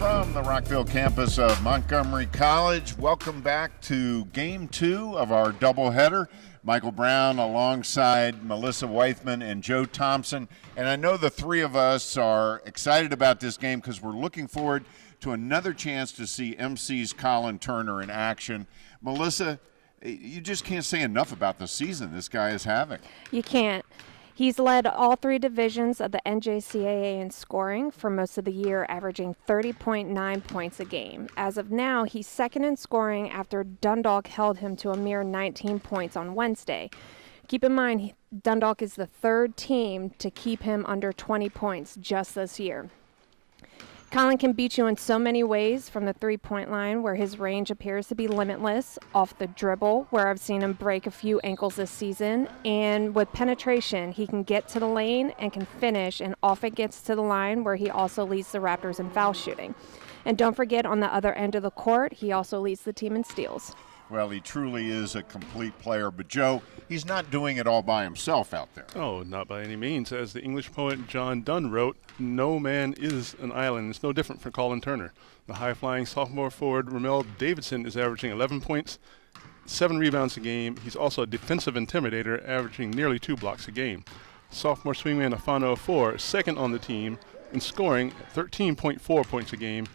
From the Rockville campus of Montgomery College, welcome back to Game 2 of our doubleheader. Michael Brown alongside Melissa Weithman and Joe Thompson. And I know the three of us are excited about this game because we're looking forward to another chance to see MC's Colin Turner in action. Melissa, you just can't say enough about the season this guy is having. You can't. He's led all three divisions of the NJCAA in scoring for most of the year, averaging 30.9 points a game. As of now, he's second in scoring after Dundalk held him to a mere 19 points on Wednesday. Keep in mind, Dundalk is the third team to keep him under 20 points just this year. Colin can beat you in so many ways, from the three-point line, where his range appears to be limitless, off the dribble, where I've seen him break a few ankles this season, and with penetration, he can get to the lane and can finish, and often gets to the line, where he also leads the Raptors in foul shooting. And don't forget, on the other end of the court, he also leads the team in steals. Well, he truly is a complete player. But, Joe, he's not doing it all by himself out there. Oh, not by any means. As the English poet John Donne wrote, no man is an island. It's no different for Colin Turner. The high-flying sophomore forward Ramel Davidson is averaging 11 points, 7 rebounds a game. He's also a defensive intimidator, averaging nearly 2 blocks a game. Sophomore swingman Afano Four, second on the team in scoring, 13.4 points a game.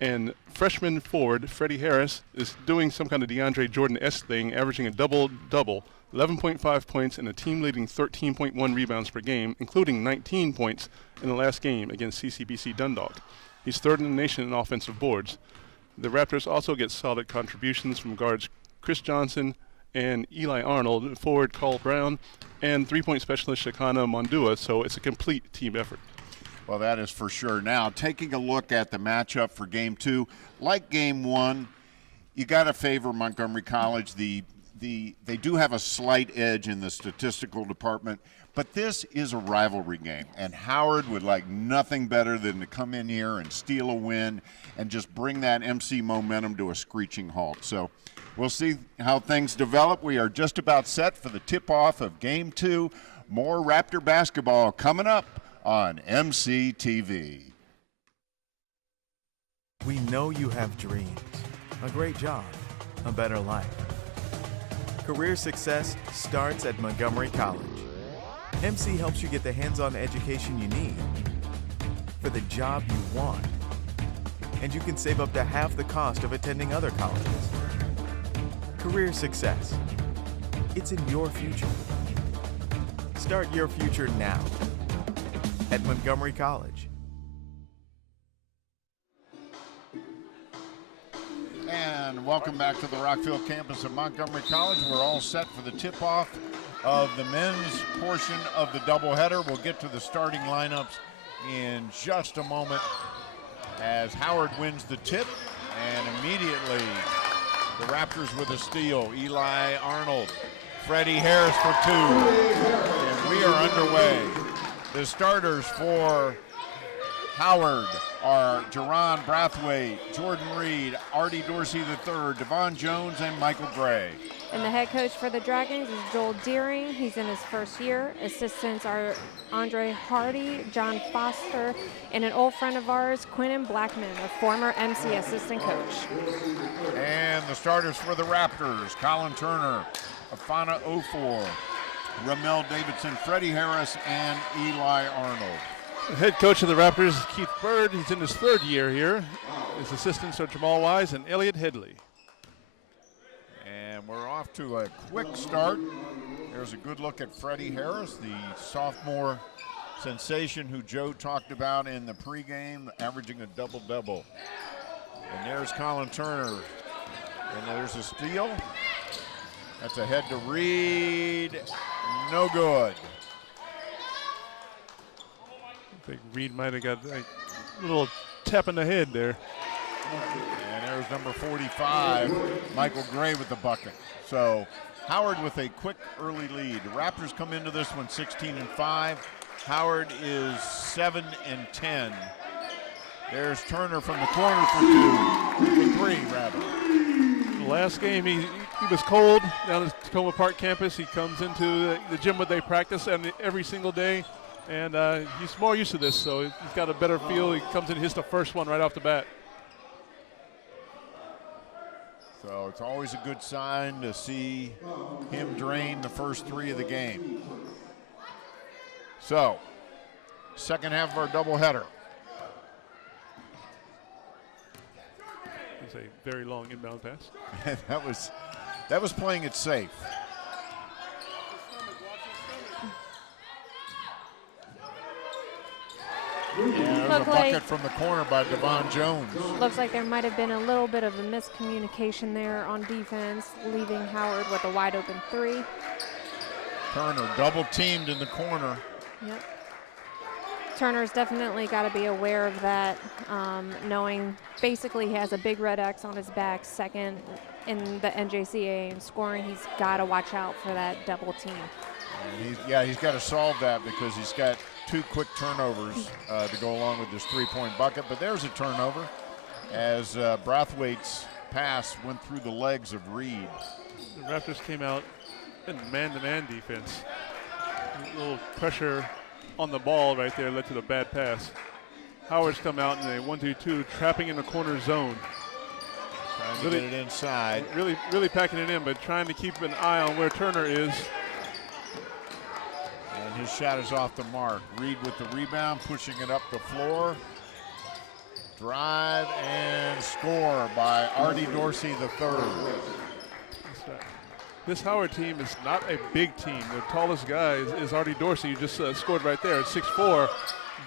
And freshman forward Freddie Harris is doing some kind of DeAndre Jordan-esque thing, averaging a double-double, 11.5 points and a team-leading 13.1 rebounds per game, including 19 points in the last game against CCBC Dundalk. He's third in the nation in offensive boards. The Raptors also get solid contributions from guards Chris Johnson and Eli Arnold, forward Carl Brown, and three-point specialist Shakana Mondua, so it's a complete team effort. Well, that is for sure. Now, taking a look at the matchup for Game 2, like Game 1, you got to favor Montgomery College. They do have a slight edge in the statistical department, but this is a rivalry game, and Howard would like nothing better than to come in here and steal a win and just bring that MC momentum to a screeching halt. So we'll see how things develop. We are just about set for the tip-off of Game 2. More Raptor basketball coming up on MCTV. We know you have dreams, a great job, a better life. Career success starts at Montgomery College. MC helps you get the hands-on education you need for the job you want. And you can save up to half the cost of attending other colleges. Career success. It's in your future. Start your future now at Montgomery College. And welcome back to the Rockville campus of Montgomery College. We're all set for the tip-off of the men's portion of the doubleheader. We'll get to the starting lineups in just a moment as Howard wins the tip, and immediately the Raptors with a steal. Eli Arnold, Freddie Harris for 2, and we are underway. The starters for Howard are Jerron Brathwaite, Jordan Reed, Artie Dorsey III, Devon Jones, and Michael Gray. And the head coach for the Dragons is Joel Deering. He's in his first year. Assistants are Andre Hardy, John Foster, and an old friend of ours, Quinton Blackman, a former MC assistant coach. And the starters for the Raptors, Colin Turner, Afana Ofor, Ramel Davidson, Freddie Harris, and Eli Arnold. The head coach of the Raptors is Keith Bird. He's in his third year here. His assistants are Jamal Wise and Elliot Headley. And we're off to a quick start. There's a good look at Freddie Harris, the sophomore sensation who Joe talked about in the pregame, averaging a double-double. And there's Colin Turner. And there's a steal. That's a head to Reed. No good. I think Reed might have got a little tap in the head there. And there's number 45, Michael Gray with the bucket. So Howard with a quick early lead. The Raptors come into this one 16-5. Howard is 7-10. There's Turner from the corner for three, rather. Last game, he was cold down at Tacoma Park campus. He comes into the gym where they practice every single day, and he's more used to this, so he's got a better feel. He comes in and hits the first one right off the bat. So it's always a good sign to see him drain the first three of the game. So, second half of our doubleheader. It's a very long inbound pass. that was playing it safe. Yeah, there's a bucket from the corner by Devon Jones. Looks like there might have been a little bit of a miscommunication there on defense, leaving Howard with a wide open three. Turner double teamed in the corner. Yep. Turner's definitely got to be aware of that, knowing basically he has a big red X on his back, second in the NJCAA in scoring. He's got to watch out for that double team. And he's got to solve that because he's got two quick turnovers to go along with his three-point bucket. But there's a turnover as Brathwaite's pass went through the legs of Reed. The Raptors came out in man-to-man defense. A little pressure on the ball right there led to the bad pass. Howard's come out in a 1-2-2, trapping in the corner zone. Trying to get it inside. Really packing it in, but trying to keep an eye on where Turner is. And his shot is off the mark. Reed with the rebound, pushing it up the floor. Drive and score by Artie Dorsey III. This Howard team is not a big team. The tallest guy is Artie Dorsey, who just scored right there at 6'4",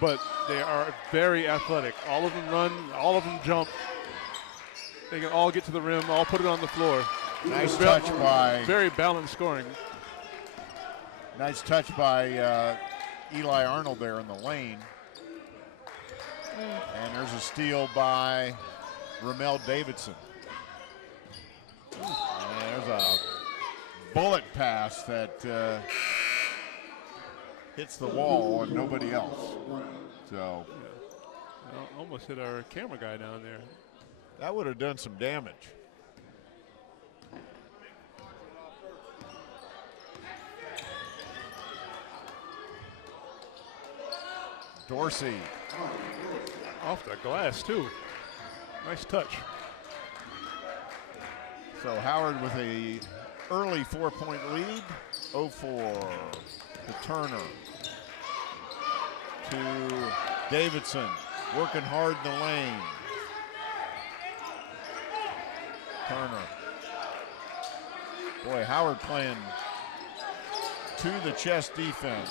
but they are very athletic. All of them run, all of them jump. They can all get to the rim, all put it on the floor. Nice touch by... Very balanced scoring. Nice touch by Eli Arnold there in the lane. And there's a steal by Ramel Davidson. And there's a bullet pass that hits the wall and nobody else. So almost hit our camera guy down there. That would have done some damage. Dorsey. Off the glass too. Nice touch. So Howard with a early 4-point lead. 0-4 to Turner. To Davidson, working hard in the lane. Turner. Boy, Howard playing to the chest defense.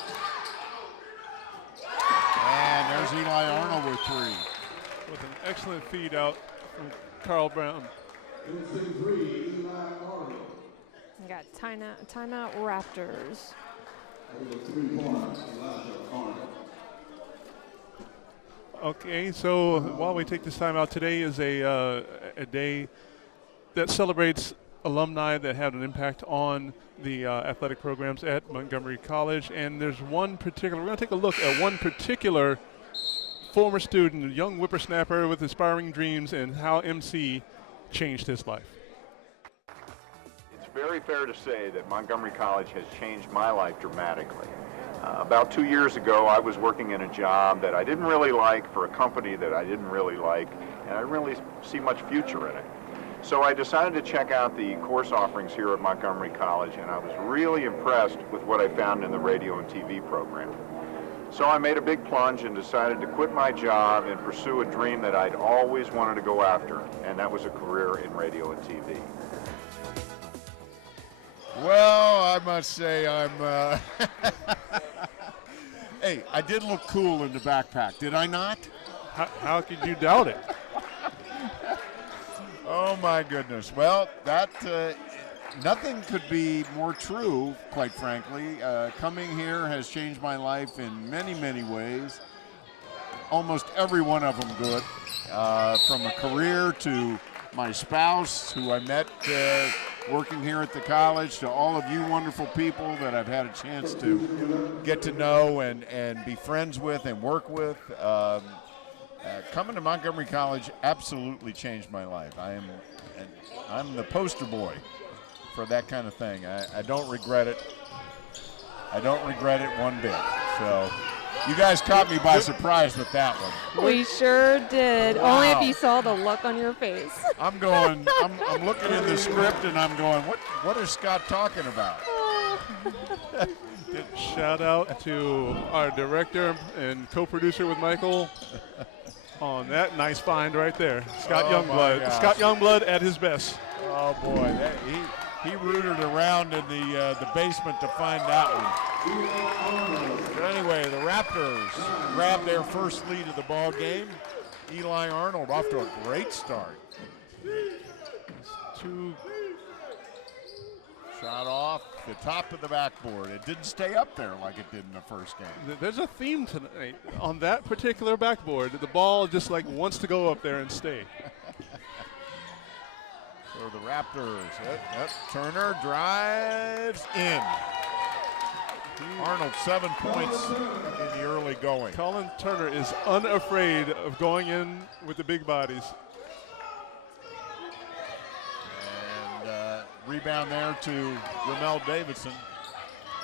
And there's Eli Arnold with three. With an excellent feed out from Carl Brown. We got timeout Raptors. Okay, so while we take this time out, today is a day that celebrates alumni that had an impact on the athletic programs at Montgomery College. And there's one particular, we're going to take a look at one particular former student, a young whippersnapper with aspiring dreams, and how MC changed his life. It's very fair to say that Montgomery College has changed my life dramatically. About 2 years ago, I was working in a job that I didn't really like for a company that I didn't really like, and I didn't really see much future in it. So I decided to check out the course offerings here at Montgomery College, and I was really impressed with what I found in the radio and TV program. So I made a big plunge and decided to quit my job and pursue a dream that I'd always wanted to go after, and that was a career in radio and TV. Well, I must say I'm... Hey, I did look cool in the backpack, did I not? How could you doubt it? Oh, my goodness. Well, that nothing could be more true, quite frankly. Coming here has changed my life in many, many ways. almost every one of them good, from a career to my spouse, who I met working here at the college, to all of you wonderful people that I've had a chance to get to know and be friends with and work with. Coming to Montgomery College absolutely changed my life. I'm the poster boy for that kind of thing. I don't regret it. I don't regret it one bit. So you guys caught me by surprise with that one. We sure did. Wow. Only if you saw the look on your face. I'm looking in the script and I'm going, what is Scott talking about? Shout out to our director and co-producer with Michael on that nice find right there. Scott Oh, my Youngblood. gosh. Scott Youngblood at his best. Oh boy, he rooted around in the basement to find that one. But anyway, the Raptors grabbed their first lead of the ball game. Eli Arnold off to a great start. Shot off the top of the backboard. It didn't stay up there like it did in the first game. There's a theme tonight on that particular backboard. The ball just like wants to go up there and stay. So the Raptors, Turner drives in. Arnold 7 points in the early going. Colin Turner is unafraid of going in with the big bodies. And rebound there to Ramel Davidson.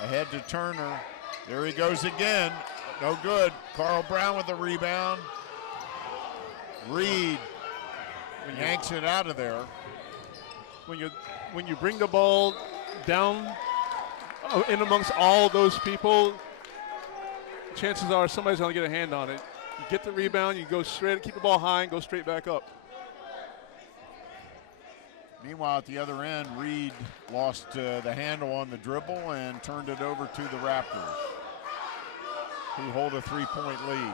Ahead to Turner. There he goes again. No good. Carl Brown with the rebound. Reed yanks it out of there. When you bring the ball down in amongst all those people, chances are somebody's going to get a hand on it. You get the rebound, you go straight, keep the ball high, and go straight back up. Meanwhile, at the other end, Reed lost the handle on the dribble and turned it over to the Raptors, who hold a 3-point lead.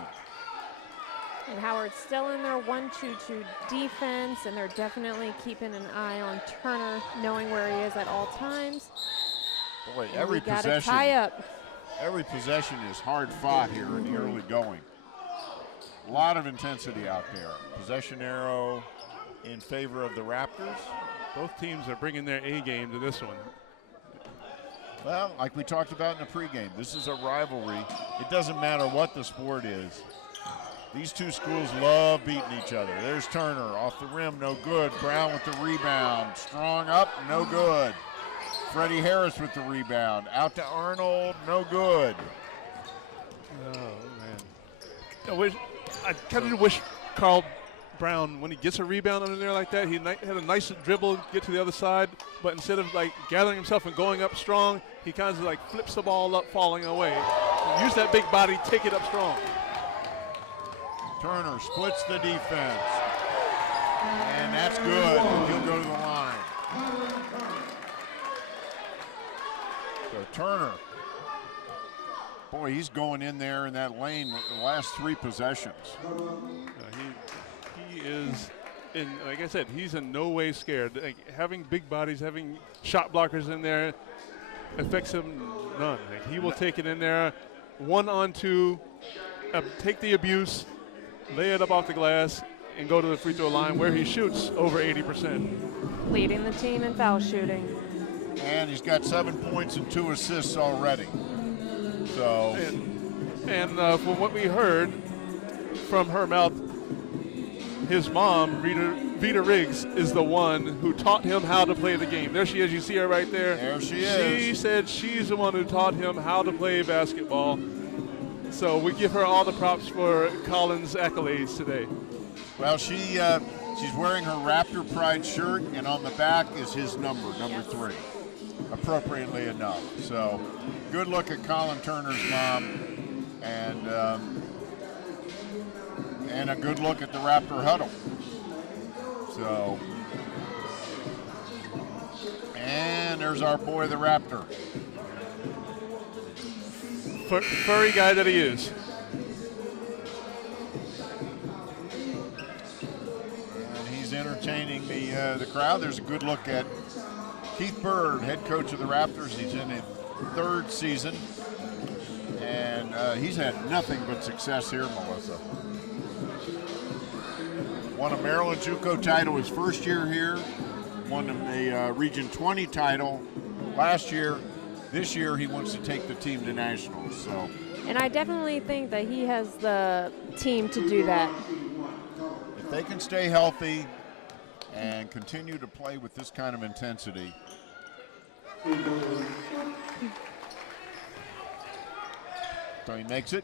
And Howard's still in their 1-2-2 defense, and they're definitely keeping an eye on Turner, knowing where he is at all times. Boy, And every we got to possession, tie up. every possession is hard fought here in the early going. A lot of intensity out there. Possession arrow in favor of the Raptors. Both teams are bringing their A game to this one. Well, like we talked about in the pregame, this is a rivalry. It doesn't matter what the sport is. These two schools love beating each other. There's Turner off the rim, no good. Brown with the rebound. Strong up, no good. Freddie Harris with the rebound. Out to Arnold, no good. Oh, man. I kind of wish Carl Brown, when he gets a rebound under there like that, he had a nice dribble, get to the other side, but instead of like gathering himself and going up strong, he kind of like flips the ball up, falling away. Use that big body, take it up strong. Turner splits the defense. And that's good. He'll go to the line. So Turner, boy, he's going in there in that lane the last 3 possessions. He is, like I said, he's in no way scared. Like, having big bodies, having shot blockers in there affects him none. Like, he will take it in there, 1-on-2, take the abuse, lay it up off the glass, and go to the free throw line where he shoots over 80%. Leading the team in foul shooting. And he's got 7 points and 2 assists already. So, And from what we heard from her mouth, his mom, Vita Riggs, is the one who taught him how to play the game. There she is. You see her right there. There she is. She said she's the one who taught him how to play basketball. So we give her all the props for Colin's accolades today. well, she's wearing her Raptor Pride shirt, and on the back is his number 3, appropriately enough. So, good look at Colin Turner's mom, and a good look at the Raptor huddle. So, and there's our boy, the Raptor. Furry guy that he is. And he's entertaining the crowd. There's a good look at Keith Bird, head coach of the Raptors. He's in his 3rd season, and he's had nothing but success here, Melissa. Won a Maryland JUCO title his first year here. Won a Region 20 title last year. This year he wants to take the team to nationals. So, And I definitely think that he has the team to do that. if they can stay healthy and continue to play with this kind of intensity. So he makes it.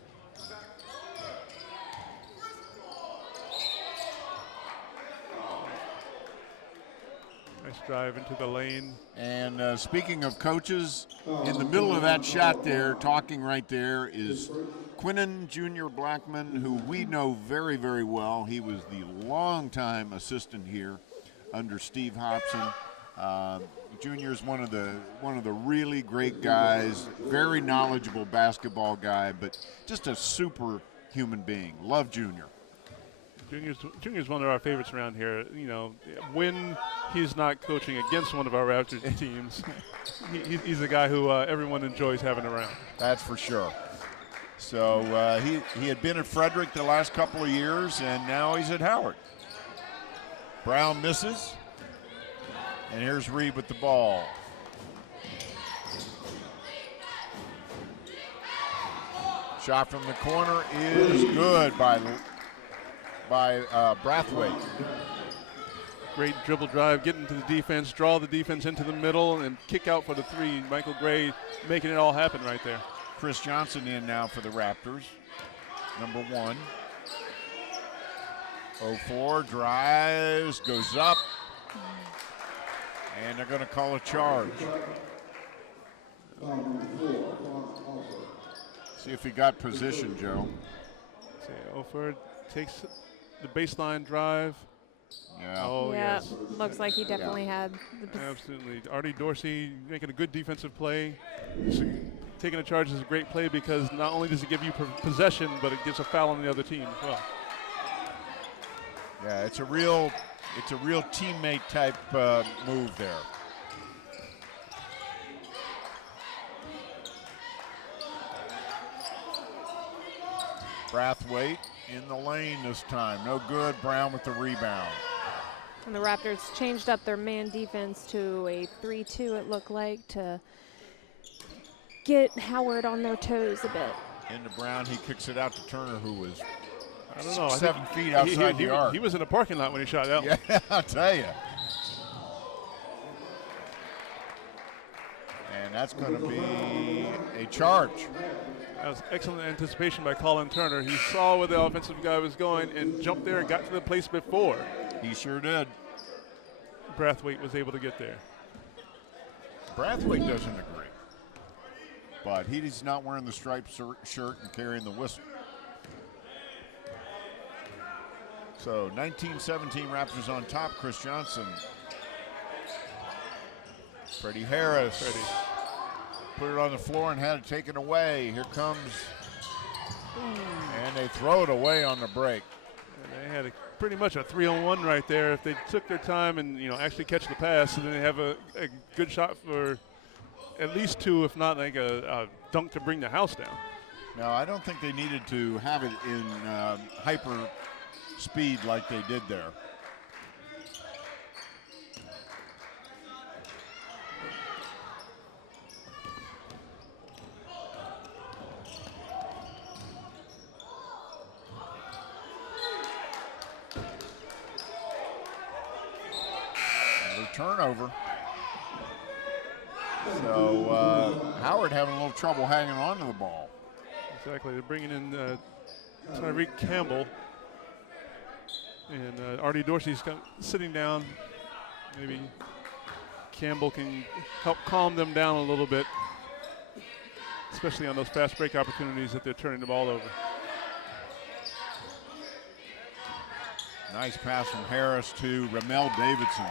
Nice drive into the lane. And speaking of coaches, in the middle of that shot there, talking right there, is Quinnen Jr. Blackman, who we know very, very well. He was the longtime assistant here under Steve Hobson. Junior is one of the really great guys, very knowledgeable basketball guy, but just a super human being. Love Junior. Junior's one of our favorites around here. You know, when he's not coaching against one of our Raptors teams, he's a guy who everyone enjoys having around. That's for sure. So he had been at Frederick the last couple of years, and now he's at Howard. Brown misses, and here's Reed with the ball. Shot from the corner is good by Brathwaite. Great dribble drive, get into the defense, draw the defense into the middle, and kick out for the three. Michael Gray making it all happen right there. Chris Johnson in now for the Raptors, number 1. 0-4, drives, goes up, and they're going to call a charge. See if he got position, Joe. Ofer takes the baseline drive. Yeah. Oh, yeah, yes. looks like he definitely had the Absolutely. Artie Dorsey making a good defensive play. Taking a charge is a great play because not only does it give you possession, but it gets a foul on the other team as well. Yeah, it's a real teammate type move there. Brathwaite in the lane this time. No good. Brown with the rebound. And the Raptors changed up their man defense to a 3-2, it looked like, to get Howard on their toes a bit. Into Brown, he kicks it out to Turner, who was I don't know. 7 feet outside the arc. He was in the parking lot when he shot that one. Yeah, I'll tell you. And that's going to be a charge. That was excellent anticipation by Colin Turner. He saw where the offensive guy was going and jumped there and got to the place before He sure did. Brathwaite was able to get there. Brathwaite doesn't agree. But he's not wearing the striped shirt and carrying the whistle. So 19-17 Raptors on top. Chris Johnson. Freddie Harris. Put it on the floor and had it taken away. Here comes. And they throw it away on the break. And they had pretty much a 3-on-1 right there. If they took their time and actually catch the pass, and then they have a good shot for at least 2, if not like a dunk to bring the house down. No, I don't think they needed to have it in hyper speed like they did there. Turnover. So Howard having a little trouble hanging on to the ball. Exactly. They're bringing in Tyreek Campbell. And Artie Dorsey's sitting down. Maybe Campbell can help calm them down a little bit, especially on those fast break opportunities that they're turning the ball over. Nice pass from Harris to Ramel Davidson.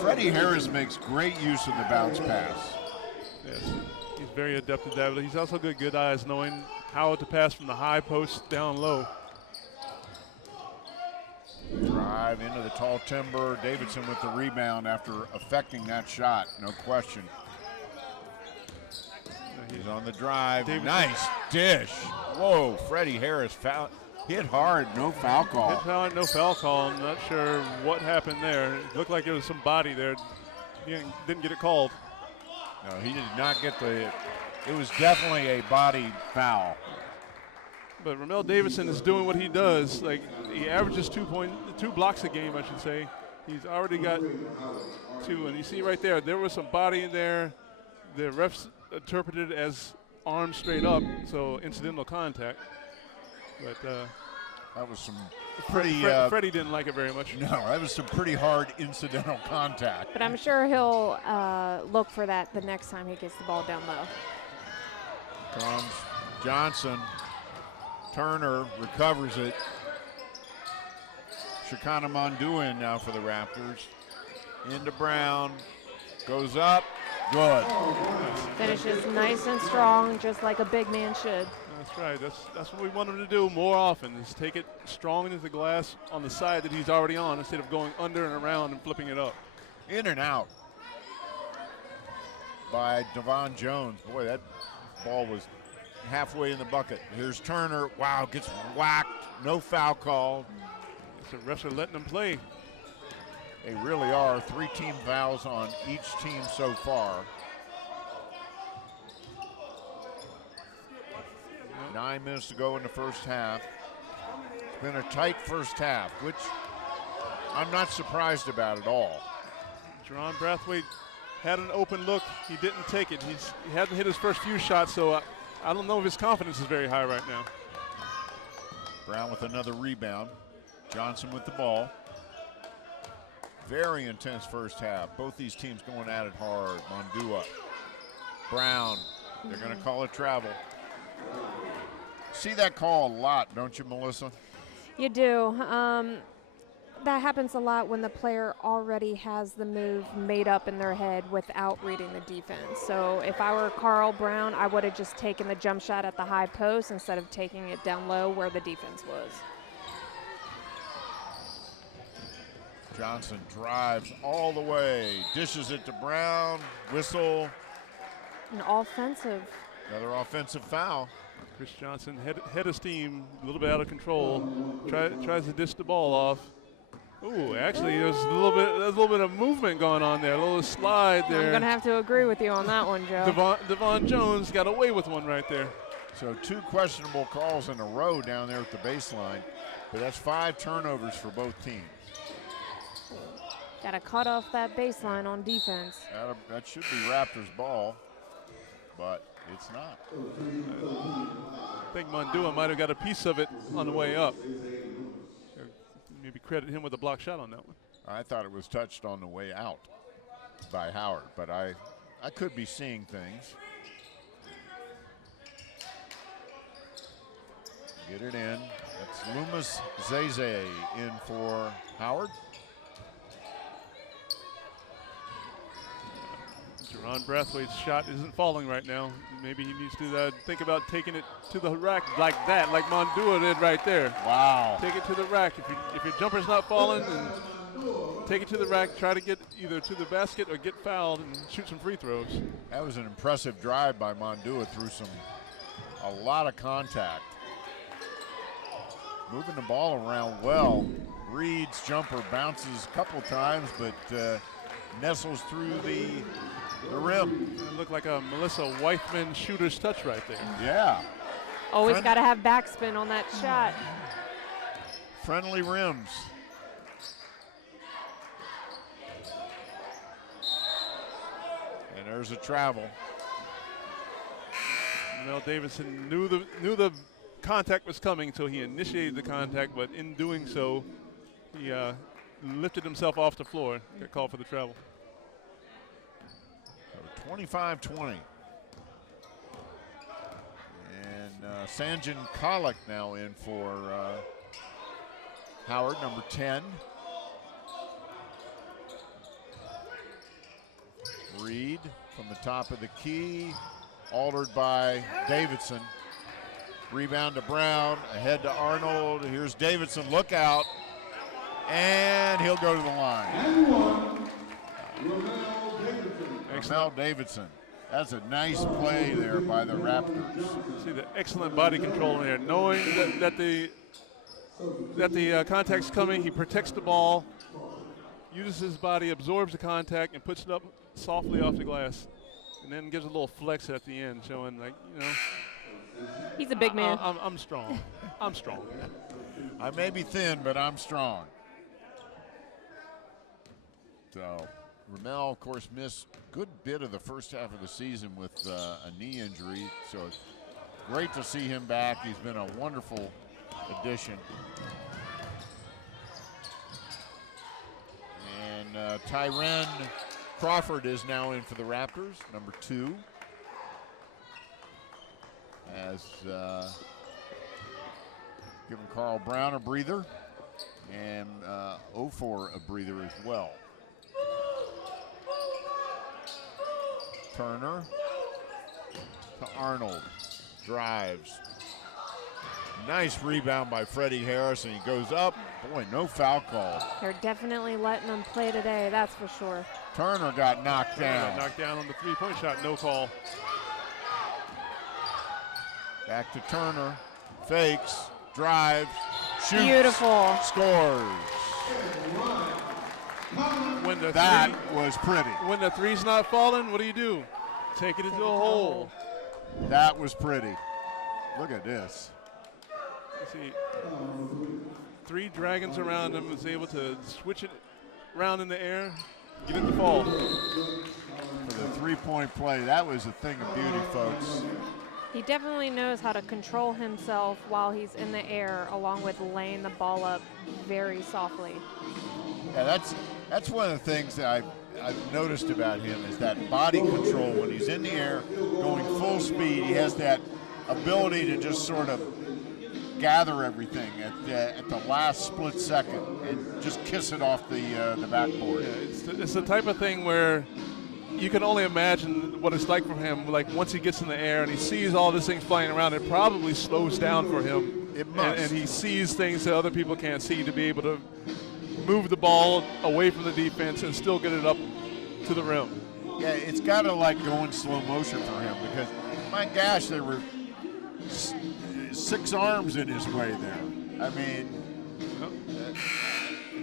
Freddie Harris makes great use of the bounce pass. Yes, he's very adept at that, but he's also got good eyes knowing how to pass from the high post down low. Drive into the tall timber. Davidson with the rebound after affecting that shot, no question. He's on the drive. Davidson. Nice dish. Whoa, Freddie Harris Hit hard, no foul call. Hit hard, no foul call. I'm not sure what happened there. It looked like there was some body there. He didn't get it called. No, he did not get the. It was definitely a body foul. But Ramel Davidson is doing what he does. Like, he averages 2 blocks a game, I should say. He's already got 2, and you see right there was some body in there. The refs interpreted it as arm straight up, so incidental contact. But that was some pretty. Freddie didn't like it very much. No, that was some pretty hard incidental contact. But I'm sure he'll look for that the next time he gets the ball down low. Comes Johnson. Turner recovers it. Shekinah Mondua in now for the Raptors. Into Brown. Goes up. Good. Finishes nice and strong, just like a big man should. That's right. That's what we want him to do more often, is take it strong into the glass on the side that he's already on instead of going under and around and flipping it up. In and out by Devon Jones. Boy, that ball was halfway in the bucket. Here's Turner. Wow, gets whacked. No foul call. The refs are letting him play. They really are. 3 team fouls on each team so far. 9 minutes to go in the first half. It's been a tight first half, which I'm not surprised about at all. Jerron Brathwaite had an open look. He didn't take it. He hadn't hit his first few shots, so I don't know if his confidence is very high right now. Brown with another rebound. Johnson with the ball. Very intense first half. Both these teams going at it hard. Mondua. Brown. They're going to call it travel. See that call a lot, don't you, Melissa? You do. That happens a lot when the player already has the move made up in their head without reading the defense. So if I were Carl Brown, I would have just taken the jump shot at the high post instead of taking it down low where the defense was. Johnson drives all the way, dishes it to Brown, whistle. An offensive. Another offensive foul. Chris Johnson, head of steam, a little bit out of control. Tries to dish the ball off. Ooh, actually, there's a little bit of movement going on there, a little slide there. I'm going to have to agree with you on that one, Joe. Devon Jones got away with one right there. So 2 questionable calls in a row down there at the baseline, but that's 5 turnovers for both teams. Got to cut off that baseline on defense. That should be Raptors ball, but it's not. I think Mondua might have got a piece of it on the way up. Maybe credit him with a block shot on that one. I thought it was touched on the way out by Howard, but I could be seeing things. Get it in. That's Loomis Zeze in for Howard. Jerron Brathwaite's shot isn't falling right now. Maybe he needs to think about taking it to the rack like that, like Mondua did right there. Wow. Take it to the rack. If your jumper's not falling, then take it to the rack. Try to get either to the basket or get fouled and shoot some free throws. That was an impressive drive by Mondua through a lot of contact. Moving the ball around well. Reed's jumper bounces a couple times, but nestles through the rim. It looked like a Melissa Weithman shooter's touch right there. Yeah. Always got to have backspin on that shot. Friendly rims. And there's a travel. Mel Davidson knew the contact was coming, so he initiated the contact, but in doing so, he lifted himself off the floor. Got called for the travel. 25-20. And Sanjin Kalik now in for Howard, number 10. Reed from the top of the key, altered by Davidson. Rebound to Brown, ahead to Arnold. Here's Davidson, look out. And he'll go to the line. Mel Davidson. That's a nice play there by the Raptors. See the excellent body control in there, knowing that the that the contact's coming. He protects the ball, uses his body, absorbs the contact, and puts it up softly off the glass, and then gives a little flex at the end, showing like, you know, He's a big man. I'm strong. I'm strong. I may be thin, but I'm strong. So, Ramel, of course, missed a good bit of the first half of the season with a knee injury. So, it's great to see him back. He's been a wonderful addition. And Tyren Crawford is now in for the Raptors, number 2. As giving Carl Brown a breather and Ofor a breather as well. Turner to Arnold, drives. Nice rebound by Freddie Harris, and he goes up. Boy, no foul call. They're definitely letting him play today, that's for sure. Turner got knocked down. Knocked down on the three-point shot, no call. Back to Turner, fakes, drives, shoots, Beautiful. scores. When the That was pretty. when the three's not falling, what do? Take it into a hole. That was pretty. Look at this. Let's see. 3 dragons around him, was able to switch it around in the air, get it to fall. For the three-point play, that was a thing of beauty, folks. He definitely knows how to control himself while he's in the air, along with laying the ball up very softly. Yeah, that's one of the things that I've noticed about him is that body control when he's in the air, going full speed. He has that ability to just sort of gather everything at the last split second and just kiss it off the backboard. Yeah, it's the type of thing where you can only imagine what it's like for him. Like once he gets in the air and he sees all these things flying around, it probably slows down for him. It must. And he sees things that other people can't see to be able to move the ball away from the defense and still get it up to the rim. Yeah, it's got to like go in slow motion for him because, my gosh, there were 6 arms in his way there. I mean,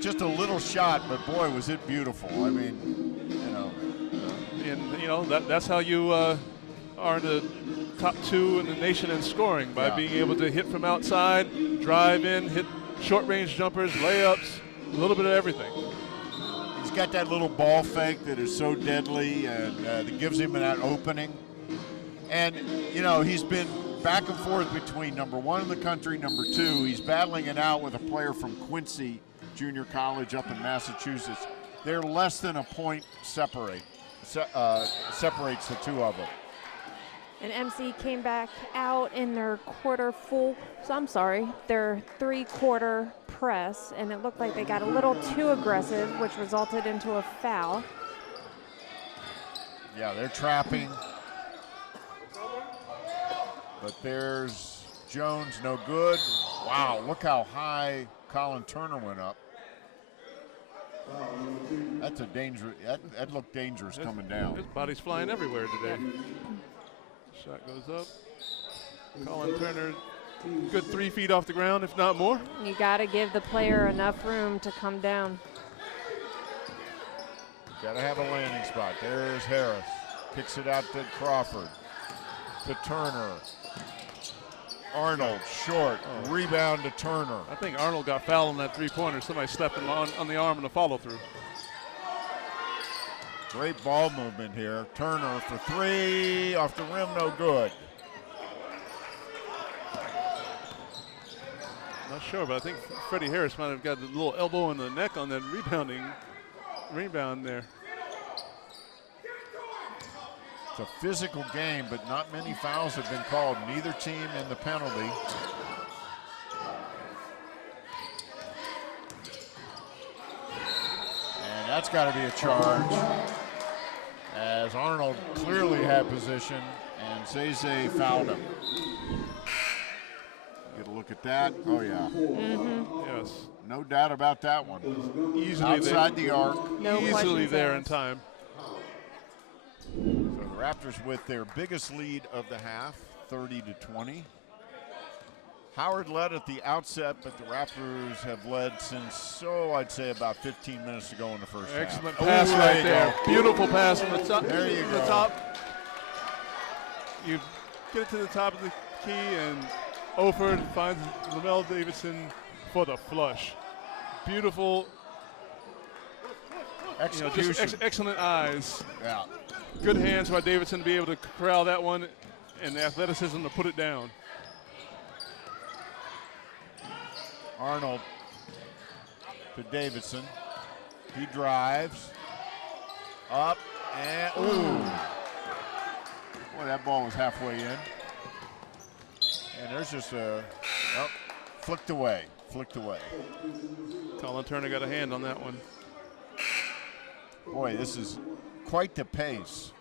just a little shot, but boy, was it beautiful. I mean, you know. And, you know, that's how you are in the top 2 in the nation in scoring, by being able to hit from outside, drive in, hit short-range jumpers, layups, a little bit of everything. He's got that little ball fake that is so deadly and that gives him that opening. And, you know, he's been back and forth between number 1 in the country, number 2. He's battling it out with a player from Quincy Junior College up in Massachusetts. They're less than a point separates the two of them. And MC came back out in their their 3-quarter press, and it looked like they got a little too aggressive, which resulted into a foul. Yeah, they're trapping. But there's Jones, no good. Wow, look how high Colin Turner went up. That's a dangerous, that looked dangerous coming down. His body's flying everywhere today. Shot goes up. Colin Turner, good 3 feet off the ground, if not more. You got to give the player enough room to come down. Got to have a landing spot. There's Harris. Kicks it out to Crawford. To Turner. Arnold, short. Rebound to Turner. I think Arnold got fouled on that 3-pointer. Somebody stepped him on the arm in the follow-through. Great ball movement here. Turner for 3. Off the rim, no good. Not sure, but I think Freddie Harris might have got a little elbow in the neck on that rebound there. It's a physical game, but not many fouls have been called. Neither team in the penalty. And that's got to be a charge, as Arnold clearly had position and Zeze fouled him. Get a look at that. Oh, yeah. Yes. No doubt about that one. Easily outside the arc. No easily questions there in asked. time. So the Raptors with their biggest lead of the half, 30-20. Howard led at the outset, but the Raptors have led since, I'd say about 15 minutes to go in the first Excellent half. pass right there. Go. Beautiful pass from the top. There you from go. The top. You get it to the top of the key, and Oford finds Lamell Davidson for the flush. Beautiful. Execution. Just excellent eyes. Yeah. Good hands by Davidson to be able to corral that one, and the athleticism to put it down. Arnold to Davidson. He drives. Up and ooh. Boy, that ball was halfway in. And there's just flicked away. Colin Turner got a hand on that one. Boy, this is quite the pace,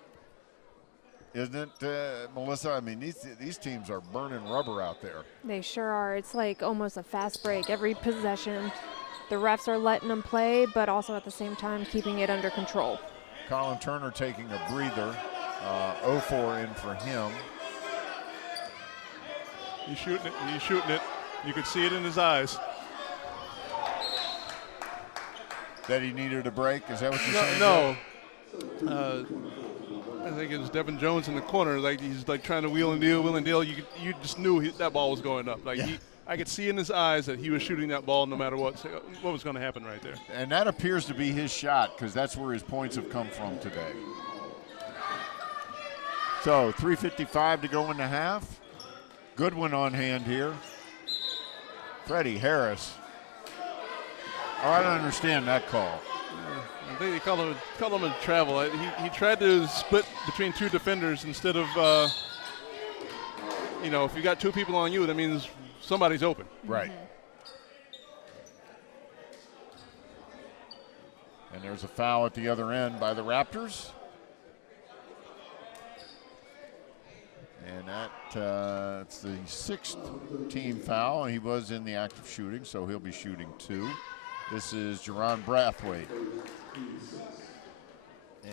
isn't it, Melissa? I mean, these teams are burning rubber out there. They sure are. It's like almost a fast break every possession. The refs are letting them play, but also at the same time keeping it under control. Colin Turner taking a breather. 0-4 in for him. He's shooting it. You could see it in his eyes. That he needed a break? Is that what you're saying? No. I think it was Devin Jones in the corner. Like he's like trying to wheel and deal. You just knew that ball was going up. Like yeah. I could see in his eyes that he was shooting that ball no matter what was going to happen right there. And that appears to be his shot because that's where his points have come from today. So 3:55 to go in the half. Goodwin on hand here. Freddie Harris. Oh, I don't understand that call. I think they call him a travel. He tried to split between two defenders instead of, if you got two people on you, that means somebody's open. Right. And there's a foul at the other end by the Raptors. And it's the sixth team foul. He was in the act of shooting, so he'll be shooting two. This is Jerron Brathwaite.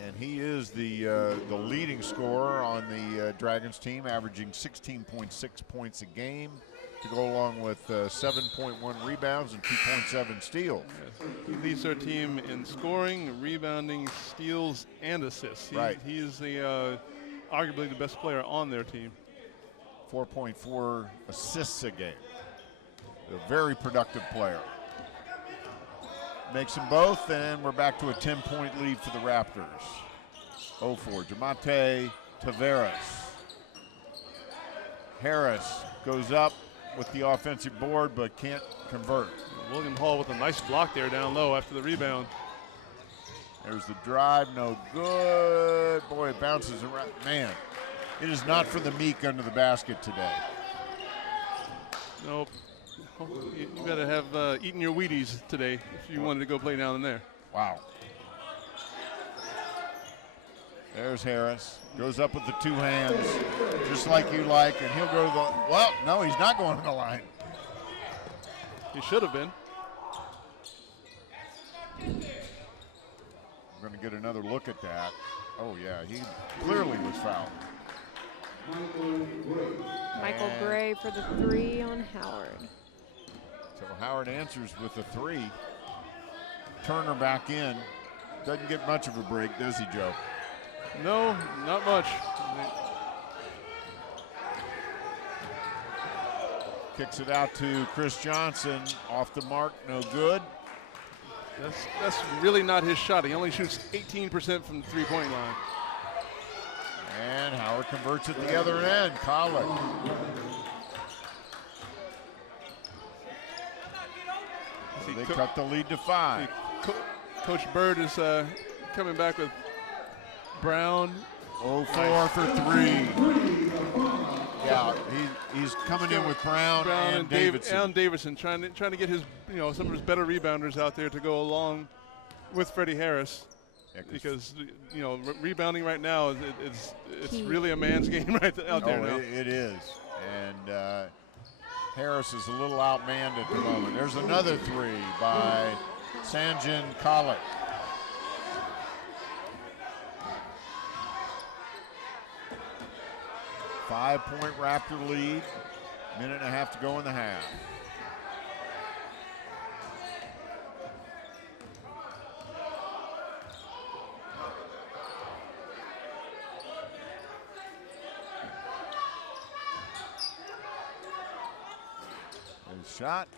And he is the leading scorer on the Dragons team, averaging 16.6 points a game to go along with 7.1 rebounds and 2.7 steals. Yes. He leads our team in scoring, rebounding, steals, and assists. He is arguably the best player on their team. 4.4 assists a game. A very productive player. Makes them both, and we're back to a 10-point lead for the Raptors. 0-4, Jamonte Tavares. Harris goes up with the offensive board, but can't convert. William Hall with a nice block there down low after the rebound. There's the drive, no good. Boy, it bounces around. Man, it is not for the meek under the basket today. Nope. You got to have eaten your Wheaties today if you wanted to go play down in there. Wow. There's Harris. Goes up with the two hands, just like you like, and he'll go to the, well, no, he's not going to the line. He should have been. We're going to get another look at that. Oh, yeah, he clearly was fouled. Michael Gray for the three on Howard. So Howard answers with a three. Turner back in. Doesn't get much of a break, does he, Joe? No, not much. Kicks it out to Chris Johnson. Off the mark, no good. That's really not his shot. He only shoots 18% from the three-point line. And Howard converts at the other end. College. So they cut the lead to 5. Coach Bird is coming back with Brown. 0-4 for 3. Yeah, he's coming in with Brown and Davidson. And Davidson trying to get his some of his better rebounders out there to go along with Freddie Harris. Yeah, because rebounding right now it's really a man's game out there now. It is, and Harris is a little outmanned at the moment. There's another three by Sanjin Collett. Five-point Raptor lead. Minute and a half to go in the half. Shot,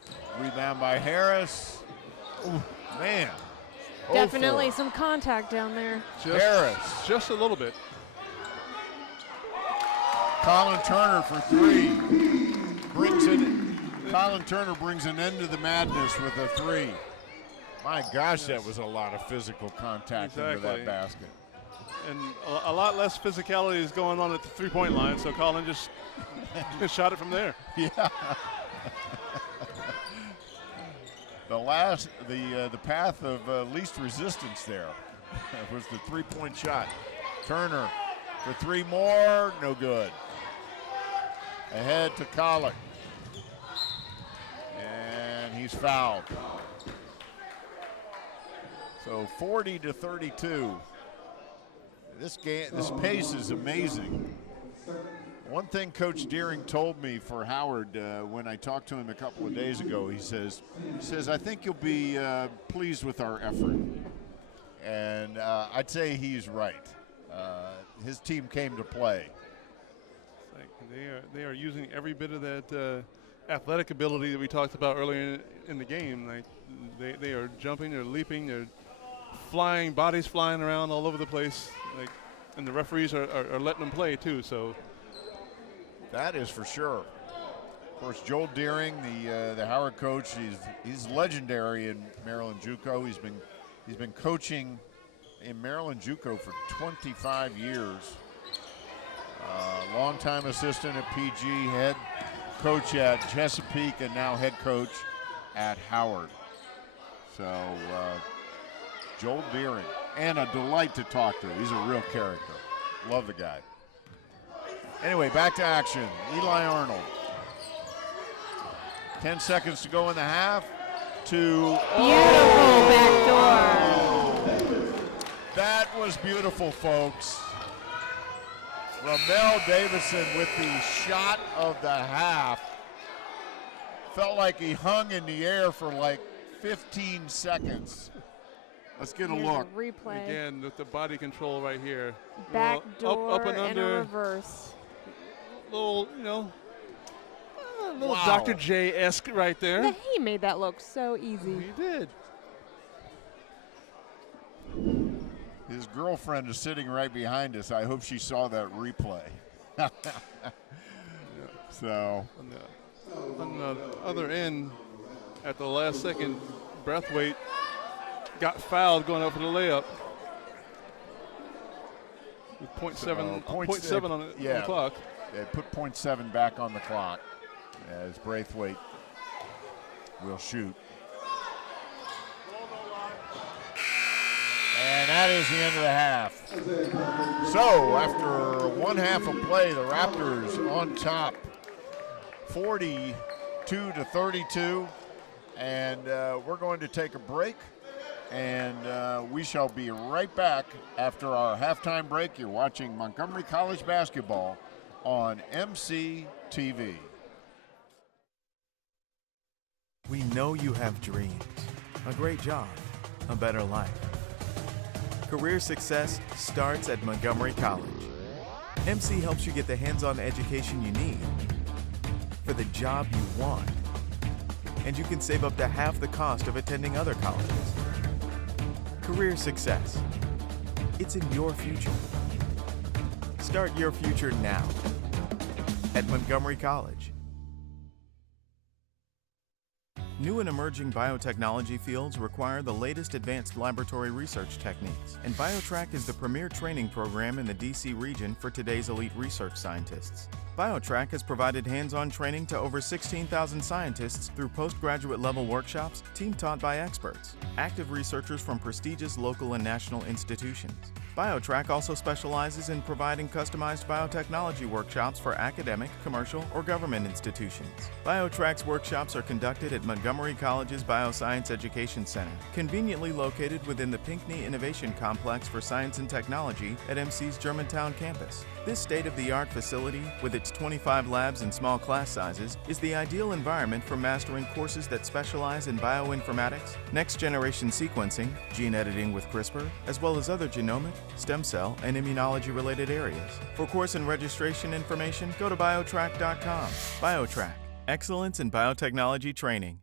rebound by Harris. Ooh, man. Definitely some contact down there. Harris. Just a little bit. Colin Turner for 3. Colin Turner brings an end to the madness with a 3. My gosh, that was a lot of physical contact under that basket. And a lot less physicality is going on at the three-point line, so Colin just shot it from there. Yeah. The path of least resistance there was the three-point shot. Turner for 3 more, no good. Ahead to Collick. And he's fouled. So 40-32. This pace is amazing. One thing Coach Deering told me for Howard when I talked to him a couple of days ago, he says, I think you'll be pleased with our effort. And I'd say he's right. His team came to play. They are using every bit of that athletic ability that we talked about earlier in the game. Like they are jumping, they're leaping, they're flying, bodies flying around all over the place. And the referees are letting them play too. So. That is for sure. Of course, Joel Deering, the Howard coach, he's legendary in Maryland JUCO. He's been coaching in Maryland JUCO for 25 years. Longtime assistant at PG, head coach at Chesapeake, and now head coach at Howard. So Joel Deering, and a delight to talk to. He's a real character. Love the guy. Anyway, back to action. Eli Arnold. 10 seconds to go in the half. Beautiful backdoor. That was beautiful, folks. Ramel Davison with the shot of the half. Felt like he hung in the air for like 15 seconds. Let's get a look. Replay. Again, with the body control right here. Backdoor up and under. a reverse. Little, a little Dr. J-esque right there. Yeah, he made that look so easy. He did. His girlfriend is sitting right behind us. I hope she saw that replay. So. On the other end, at the last second, Breathwaite got fouled going up for the layup. With 0.7 on the clock. They put 0.7 back on the clock as Braithwaite will shoot. And that is the end of the half. So after one half of play, the Raptors on top, 42-32. And we're going to take a break. And we shall be right back after our halftime break. You're watching Montgomery College basketball on MCTV. We know you have dreams, a great job, a better life. Career success starts at Montgomery College. MC helps you get the hands-on education you need for the job you want. And you can save up to half the cost of attending other colleges. Career success. It's in your future. Start your future now at Montgomery College. New and emerging biotechnology fields require the latest advanced laboratory research techniques, and BioTrack is the premier training program in the DC region for today's elite research scientists. BioTrack has provided hands-on training to over 16,000 scientists through postgraduate level workshops, team taught by experts, active researchers from prestigious local and national institutions. BioTrack also specializes in providing customized biotechnology workshops for academic, commercial, or government institutions. BioTrack's workshops are conducted at Montgomery College's Bioscience Education Center, conveniently located within the Pinckney Innovation Complex for Science and Technology at MC's Germantown campus. This state-of-the-art facility, with its 25 labs and small class sizes, is the ideal environment for mastering courses that specialize in bioinformatics, next-generation sequencing, gene editing with CRISPR, as well as other genomic, stem cell, and immunology-related areas. For course and registration information, go to biotrack.com. BioTrack, excellence in biotechnology training.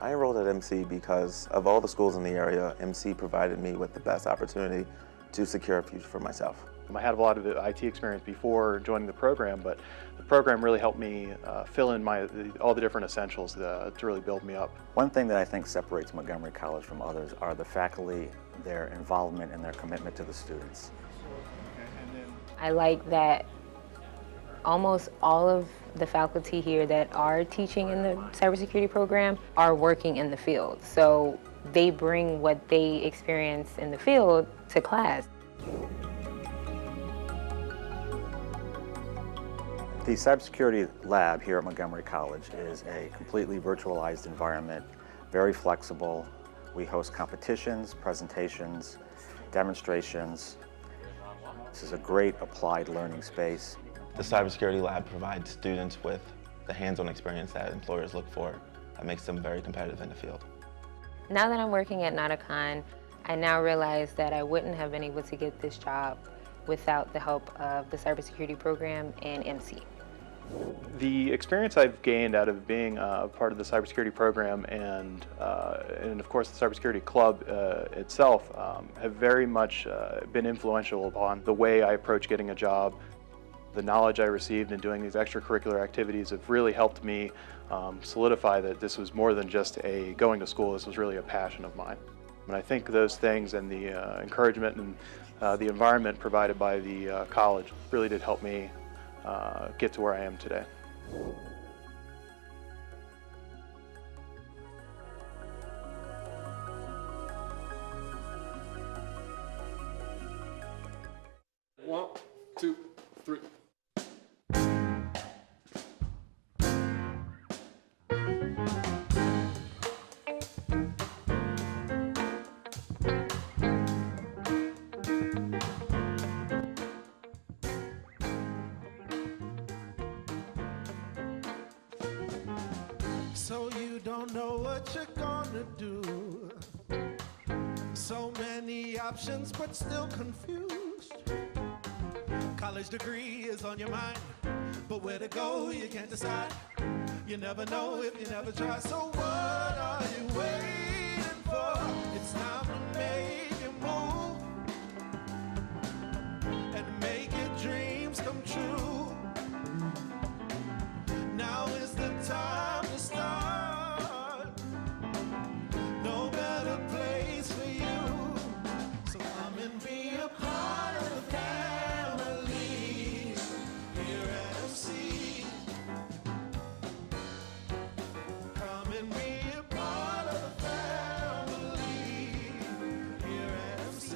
I enrolled at MC because of all the schools in the area, MC provided me with the best opportunity to secure a future for myself. I had a lot of IT experience before joining the program, but the program really helped me fill in all the different essentials to really build me up. One thing that I think separates Montgomery College from others are the faculty, their involvement and their commitment to the students. I like that almost all of the faculty here that are teaching in the cybersecurity program are working in the field. So they bring what they experience in the field to class. The cybersecurity lab here at Montgomery College is a completely virtualized environment, very flexible. We host competitions, presentations, demonstrations. This is a great applied learning space. The cybersecurity lab provides students with the hands-on experience that employers look for that makes them very competitive in the field. Now that I'm working at Nauticon, I now realize that I wouldn't have been able to get this job without the help of the cybersecurity program and MC. The experience I've gained out of being part of the cybersecurity program and of course the cybersecurity club itself have very much been influential upon the way I approach getting a job. The knowledge I received in doing these extracurricular activities have really helped me solidify that this was more than just going to school, this was really a passion of mine. And I think those things and the encouragement and the environment provided by the college really did help me get to where I am today. One, two, three. So you don't know what you're gonna do. So many options, but still confused. College degree is on your mind, but where to go you can't decide. You never know if you never try. So what are you waiting for? It's time to make your move and make your dreams come true. Now is the time to start. No better place for you. So come and be a part of the family here at MC. Come and be a part of the family here at MC.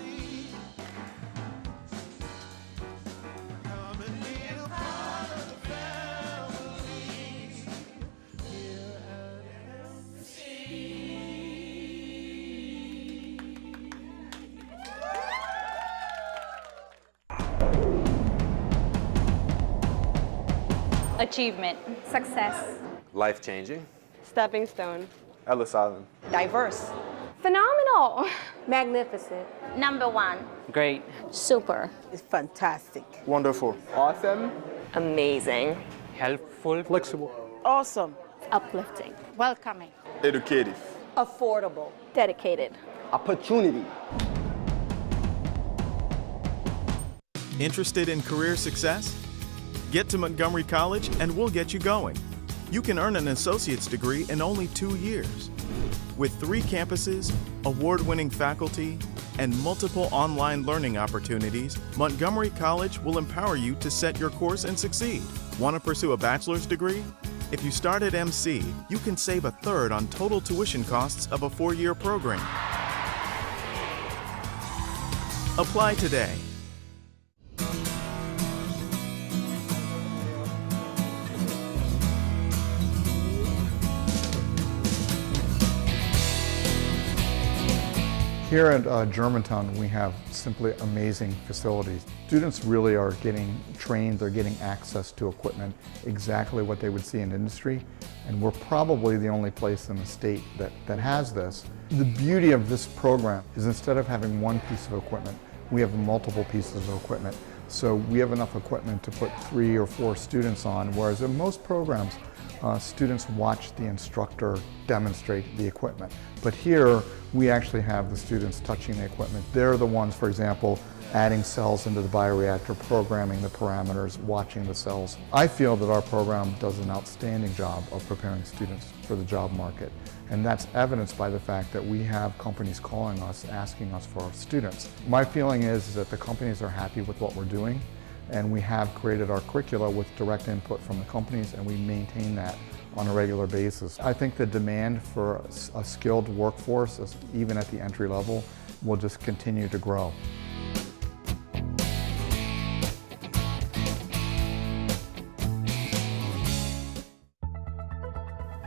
Come and be a part of the family here at MC. Achievement. Success. Life-changing. Stepping stone. Ellis Island. Diverse. Phenomenal. Magnificent. Number one. Great. Super. It's fantastic. Wonderful. Awesome. Amazing. Helpful. Flexible. Awesome. Uplifting. Welcoming. Educative. Affordable. Dedicated. Opportunity. Interested in career success? Get to Montgomery College and we'll get you going. You can earn an associate's degree in only 2 years. With 3 campuses, award-winning faculty, and multiple online learning opportunities, Montgomery College will empower you to set your course and succeed. Want to pursue a bachelor's degree? If you start at MC, you can save 1/3 on total tuition costs of a 4-year program. Apply today. Here at Germantown, we have simply amazing facilities. Students really are getting trained, they're getting access to equipment, exactly what they would see in industry, and we're probably the only place in the state that has this. The beauty of this program is instead of having one piece of equipment, we have multiple pieces of equipment. So we have enough equipment to put 3 or 4 students on, whereas in most programs, students watch the instructor demonstrate the equipment. But here, we actually have the students touching the equipment. They're the ones, for example, adding cells into the bioreactor, programming the parameters, watching the cells. I feel that our program does an outstanding job of preparing students for the job market. And that's evidenced by the fact that we have companies calling us, asking us for our students. My feeling is that the companies are happy with what we're doing, and we have created our curricula with direct input from the companies, and we maintain that on a regular basis. I think the demand for a skilled workforce, even at the entry level, will just continue to grow.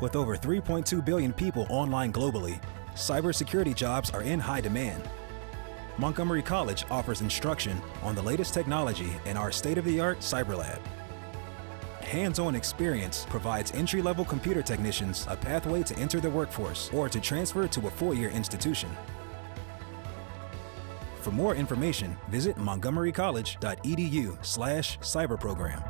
With over 3.2 billion people online globally, cybersecurity jobs are in high demand. Montgomery College offers instruction on the latest technology in our state-of-the-art cyber lab. Hands-on experience provides entry-level computer technicians a pathway to enter the workforce or to transfer to a 4-year institution. For more information, visit montgomerycollege.edu/cyberprogram.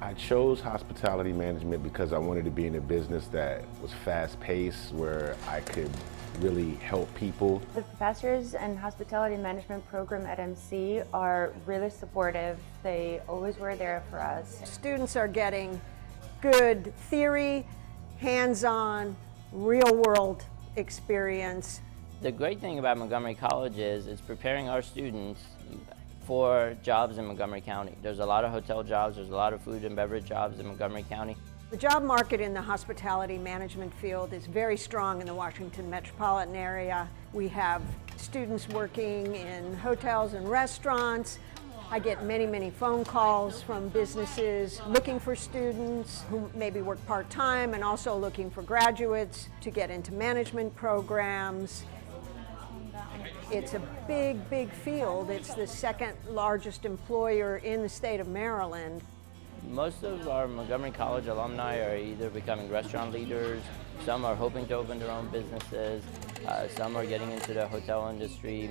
I chose hospitality management because I wanted to be in a business that was fast-paced, where I could really help people. The professors and hospitality management program at MC are really supportive. They always were there for us. Students are getting good theory, hands-on, real-world experience. The great thing about Montgomery College is it's preparing our students for jobs in Montgomery County. There's a lot of hotel jobs, there's a lot of food and beverage jobs in Montgomery County. The job market in the hospitality management field is very strong in the Washington metropolitan area. We have students working in hotels and restaurants. I get many, many phone calls from businesses looking for students who maybe work part-time and also looking for graduates to get into management programs. It's a big, big field. It's the second largest employer in the state of Maryland. Most of our Montgomery College alumni are either becoming restaurant leaders, some are hoping to open their own businesses, some are getting into the hotel industry.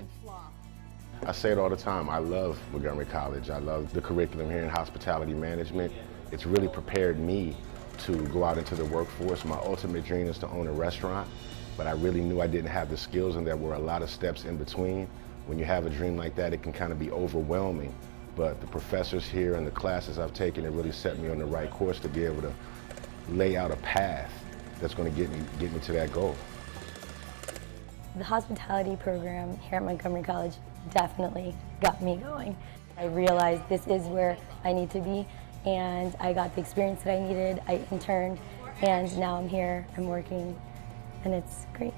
I say it all the time, I love Montgomery College. I love the curriculum here in hospitality management. It's really prepared me to go out into the workforce. My ultimate dream is to own a restaurant, but I really knew I didn't have the skills, and there were a lot of steps in between. When you have a dream like that, it can kind of be overwhelming. But the professors here and the classes I've taken have really set me on the right course to be able to lay out a path that's going to get me to that goal. The hospitality program here at Montgomery College definitely got me going. I realized this is where I need to be, and I got the experience that I needed. I interned, and now I'm here, I'm working, and it's great.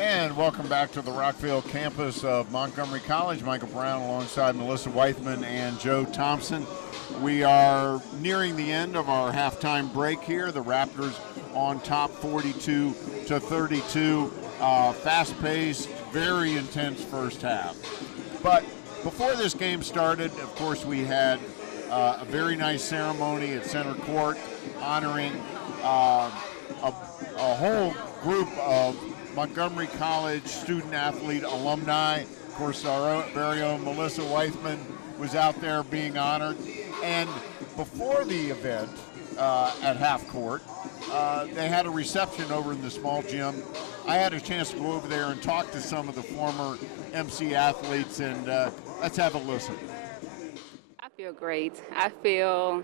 And welcome back to the Rockville campus of Montgomery College. Michael Brown alongside Melissa Weithman and Joe Thompson. We are nearing the end of our halftime break here. The Raptors on top 42-32. Fast-paced, very intense first half. But before this game started, of course, we had a very nice ceremony at center court honoring a whole group of Montgomery College student-athlete alumni. Of course, our very own Melissa Weithman was out there being honored. And before the event at half court, they had a reception over in the small gym. I had a chance to go over there and talk to some of the former MC athletes, and let's have a listen. I feel great. I feel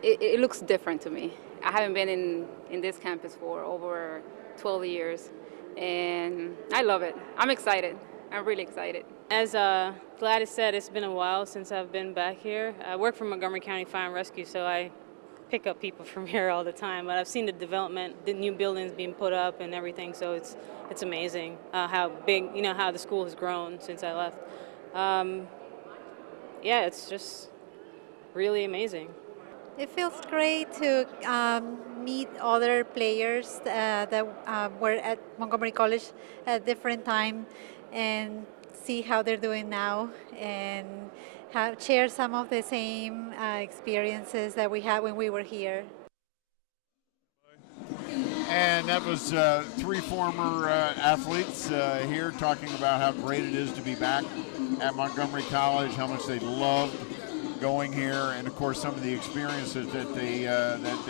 it looks different to me. I haven't been in this campus for over 12 years, and I love it. I'm excited. I'm really excited. As Gladys said, it's been a while since I've been back here. I work for Montgomery County Fire and Rescue, so I pick up people from here all the time. But I've seen the development, the new buildings being put up and everything, so it's amazing how big, how the school has grown since I left. Yeah, it's just really amazing. It feels great to meet other players that were at Montgomery College at a different time and see how they're doing now and share some of the same experiences that we had when we were here. And that was three former athletes here talking about how great it is to be back at Montgomery College, how much they loved going here, and of course some of the experiences that they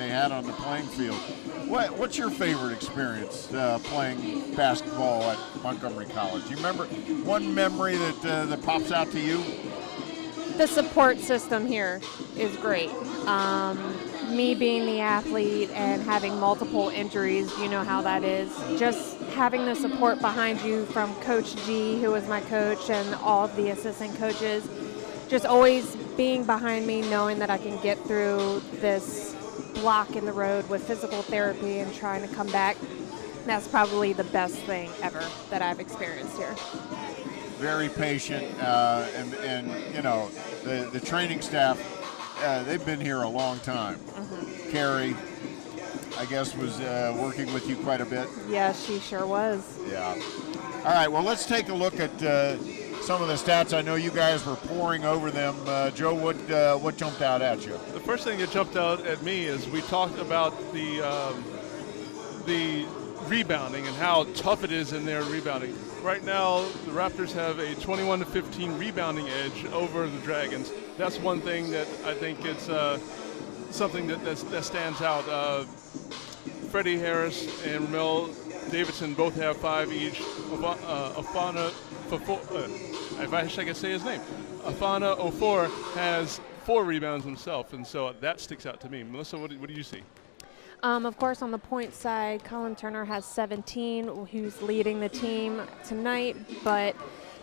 had on the playing field. What's your favorite experience playing basketball at Montgomery College? Do you remember one memory that pops out to you? The support system here is great. Me being the athlete and having multiple injuries, you know how that is. Just having the support behind you from Coach G, who was my coach, and all of the assistant coaches, just always being behind me, knowing that I can get through this block in the road with physical therapy and trying to come back. That's probably the best thing ever that I've experienced here. Very patient, and the training staff, they've been here a long time. Mm-hmm. Carrie, I guess, was working with you quite a bit. Yes, she sure was. Yeah. All right, well, let's take a look at some of the stats. I know you guys were poring over them. Joe, what jumped out at you? The first thing that jumped out at me is we talked about the rebounding and how tough it is in their rebounding. Right now, the Raptors have a 21-15 rebounding edge over the Dragons. That's one thing that I think it's something that stands out. Freddie Harris and Ramel Davidson both have 5 each. Afana, if I can say his name, Afana Ofor has 4 rebounds himself, and so that sticks out to me. Melissa, what did you see? Of course, on the point side, Colin Turner has 17, who's leading the team tonight, but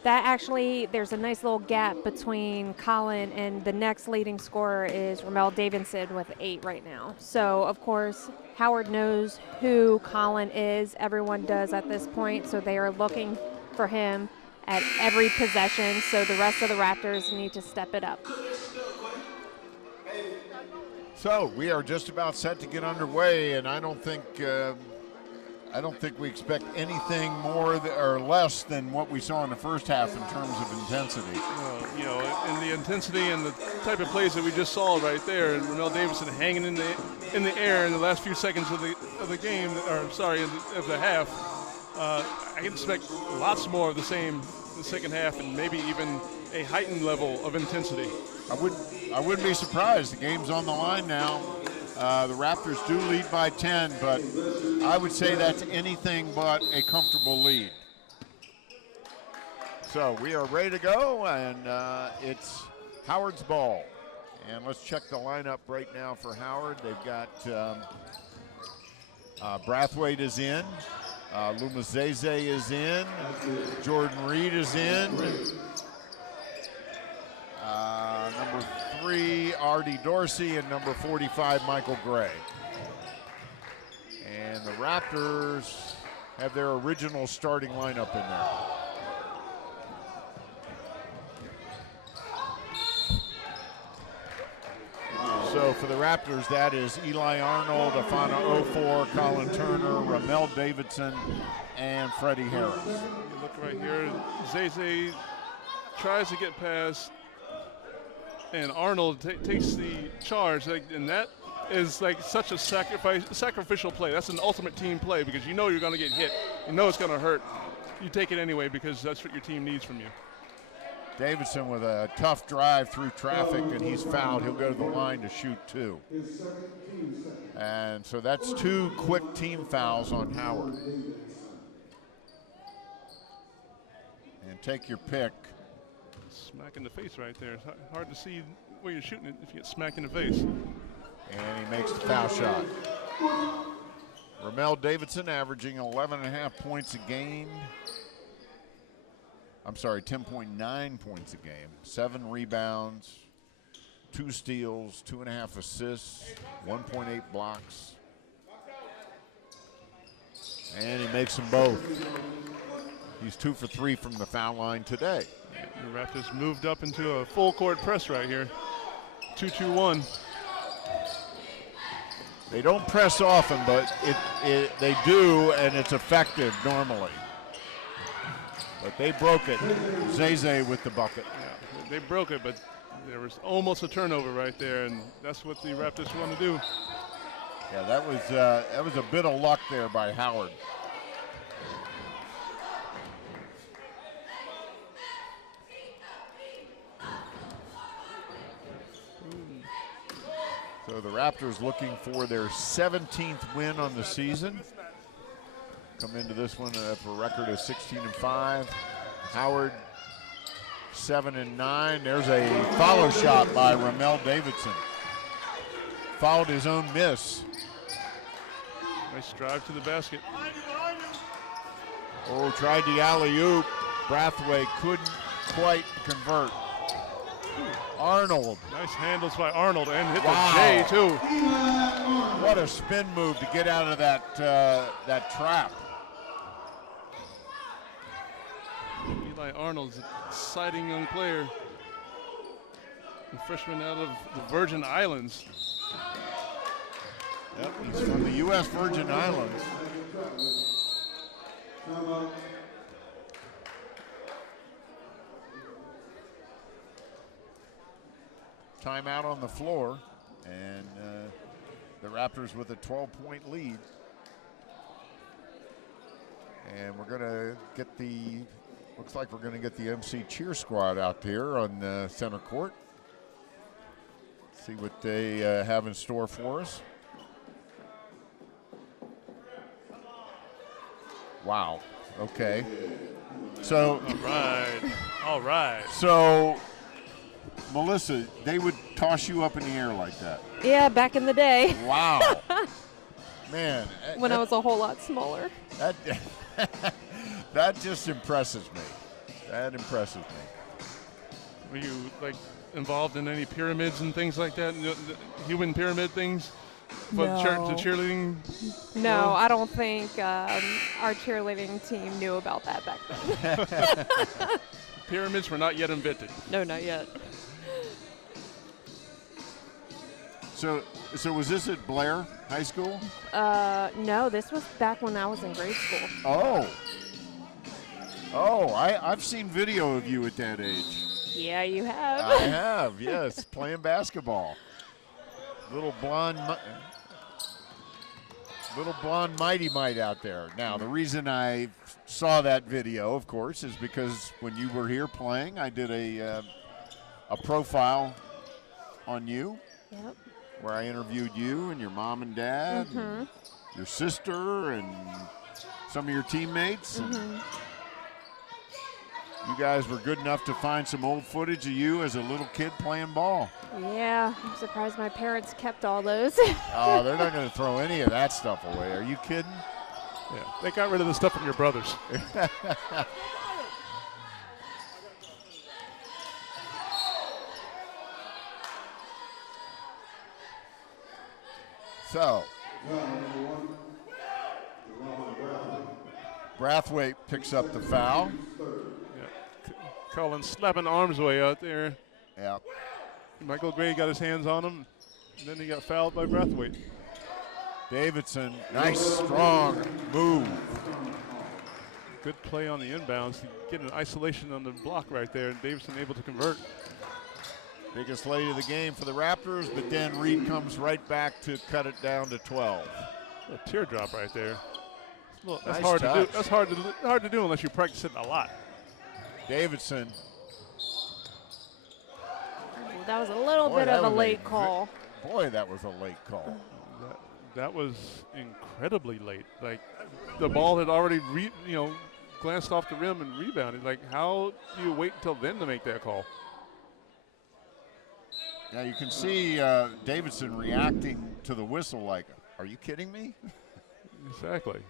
that actually, there's a nice little gap between Colin and the next leading scorer is Ramel Davidson with 8 right now. So, of course, Howard knows who Colin is. Everyone does at this point, so they are looking for him at every possession, so the rest of the Raptors need to step it up. So we are just about set to get underway, and I don't think we expect anything more or less than what we saw in the first half in terms of intensity. And the intensity and the type of plays that we just saw right there, and Ramel Davidson hanging in the air in the last few seconds of the game, of the half. I can expect lots more of the same in the second half, and maybe even a heightened level of intensity. I wouldn't be surprised. The game's on the line now. The Raptors do lead by 10, but I would say that's anything but a comfortable lead. So we are ready to go, and it's Howard's ball. And let's check the lineup right now for Howard. They've got Brathwaite is in, Lumazeze is in, Jordan Reed is in. Number 3, Artie Dorsey, and number 45, Michael Gray. And the Raptors have their original starting lineup in there. So for the Raptors, that is Eli Arnold, Afana Ofor, Colin Turner, Ramel Davidson, and Freddie Harris. You look right here, Zay tries to get past, and Arnold takes the charge, and that is like such a sacrificial play. That's an ultimate team play because you know you're going to get hit. You know it's going to hurt. You take it anyway because that's what your team needs from you. Davidson with a tough drive through traffic, and he's fouled. He'll go to the line to shoot 2. And so that's 2 quick team fouls on Howard. And take your pick. Smack in the face right there. It's hard to see where you're shooting it if you get smacked in the face. And he makes the foul shot. Ramel Davidson averaging 11.5 points a game. I'm sorry, 10.9 points a game. 7 rebounds, 2 steals, 2.5 assists, 1.8 blocks. And he makes them both. He's 2 for 3 from the foul line today. The Raptors moved up into a full court press right here. 2-2-1. They don't press often, but they do, and it's effective normally. But they broke it. Zay with the bucket. Yeah, they broke it, but there was almost a turnover right there, and that's what the Raptors want to do. Yeah, that was a bit of luck there by Howard. So the Raptors looking for their 17th win on the season. Come into this one for a record of 16-5. Howard 7-9. There's a follow shot by Ramel Davidson. Fouled his own miss. Nice drive to the basket. Oh, tried the alley-oop. Brathwaite couldn't quite convert. Arnold. Nice handles by Arnold and hit Wow. the J too. What a spin move to get out of that trap. Eli Arnold's an exciting young player. A freshman out of the Virgin Islands. Yep, he's from the U.S. Virgin Islands. Timeout on the floor, and the Raptors with a 12-point lead. And we're going to get looks like we're going to get the MC cheer squad out here on the center court. See what they have in store for us. Wow, okay. So. All right. So, Melissa, they would toss you up in the air like that. Yeah, back in the day. Wow. Man. When I was a whole lot smaller. That just impresses me. That impresses me. Were you like involved in any pyramids and things like that? The human pyramid things? For No. the cheerleading? No, I don't think our cheerleading team knew about that back then. Pyramids were not yet invented. No, not yet. So was this at Blair High School? No, this was back when I was in grade school. Oh, I've seen video of you at that age. Yeah, you have. I have, yes, playing basketball. Little blonde Mighty Mite out there. Now, the reason I saw that video, of course, is because when you were here playing, I did a profile on you. Yep. Where I interviewed you and your mom and dad, and your sister, and some of your teammates. And you guys were good enough to find some old footage of you as a little kid playing ball. Yeah, I'm surprised my parents kept all those. Oh, they're not going to throw any of that stuff away. Are you kidding? Yeah, they got rid of the stuff from your brothers. So, Brathwaite picks up the foul. Yeah. Cullen slapping arms way out there. Yeah. Michael Gray got his hands on him, and then he got fouled by Brathwaite. Davidson, nice strong move. Good play on the inbounds to get an isolation on the block right there, and Davidson able to convert. Biggest lead of the game for the Raptors, but then Reed comes right back to cut it down to 12. A teardrop right there. That's Nice hard to do. touch. That's hard to do unless you practice it a lot. Davidson. That was a little Boy, bit that of a was late call. Boy, that was a late call. That was incredibly late. Like the ball had already glanced off the rim and rebounded. Like, how do you wait until then to make that call? Now you can see Davidson reacting to the whistle like, are you kidding me? Exactly.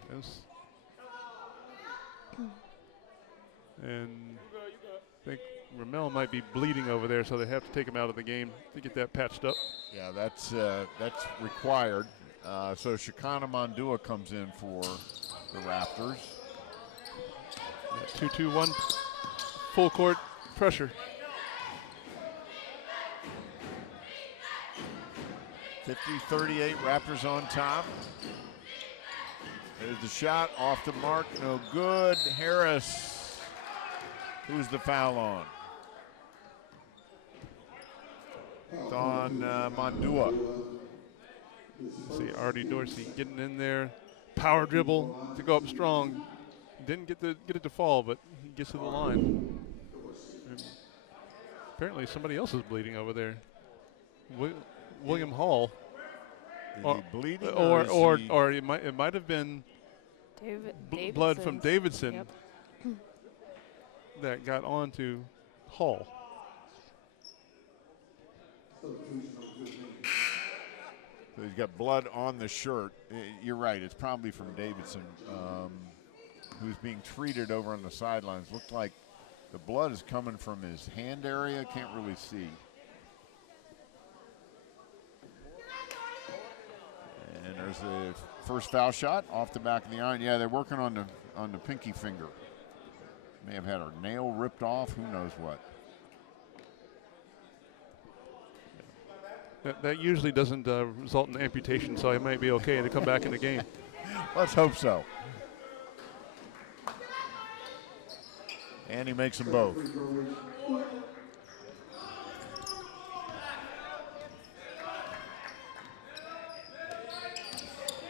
And I think Ramel might be bleeding over there, so they have to take him out of the game to get that patched up. Yeah, that's required. So Shakana Mondua comes in for the Raptors. 2-2-1 full court pressure. 50-38, Raptors on top. There's the shot off the mark, no good. Harris, who's the foul on? It's on Mondua. See Artie Dorsey getting in there, power dribble to go up strong. Didn't get it to fall, but he gets to the line. And apparently somebody else is bleeding over there. William Hall. Is he bleeding, or it might have been blood from Davidson. Yep. That got on to Hall. So he's got blood on the shirt. You're right, it's probably from Davidson, who's being treated over on the sidelines. Looked like the blood is coming from his hand area, can't really see. And there's the first foul shot off the back of the iron. Yeah, they're working on the pinky finger. May have had her nail ripped off, who knows what. That usually doesn't result in amputation, so it might be okay to come back in the game. Let's hope so. And he makes them both.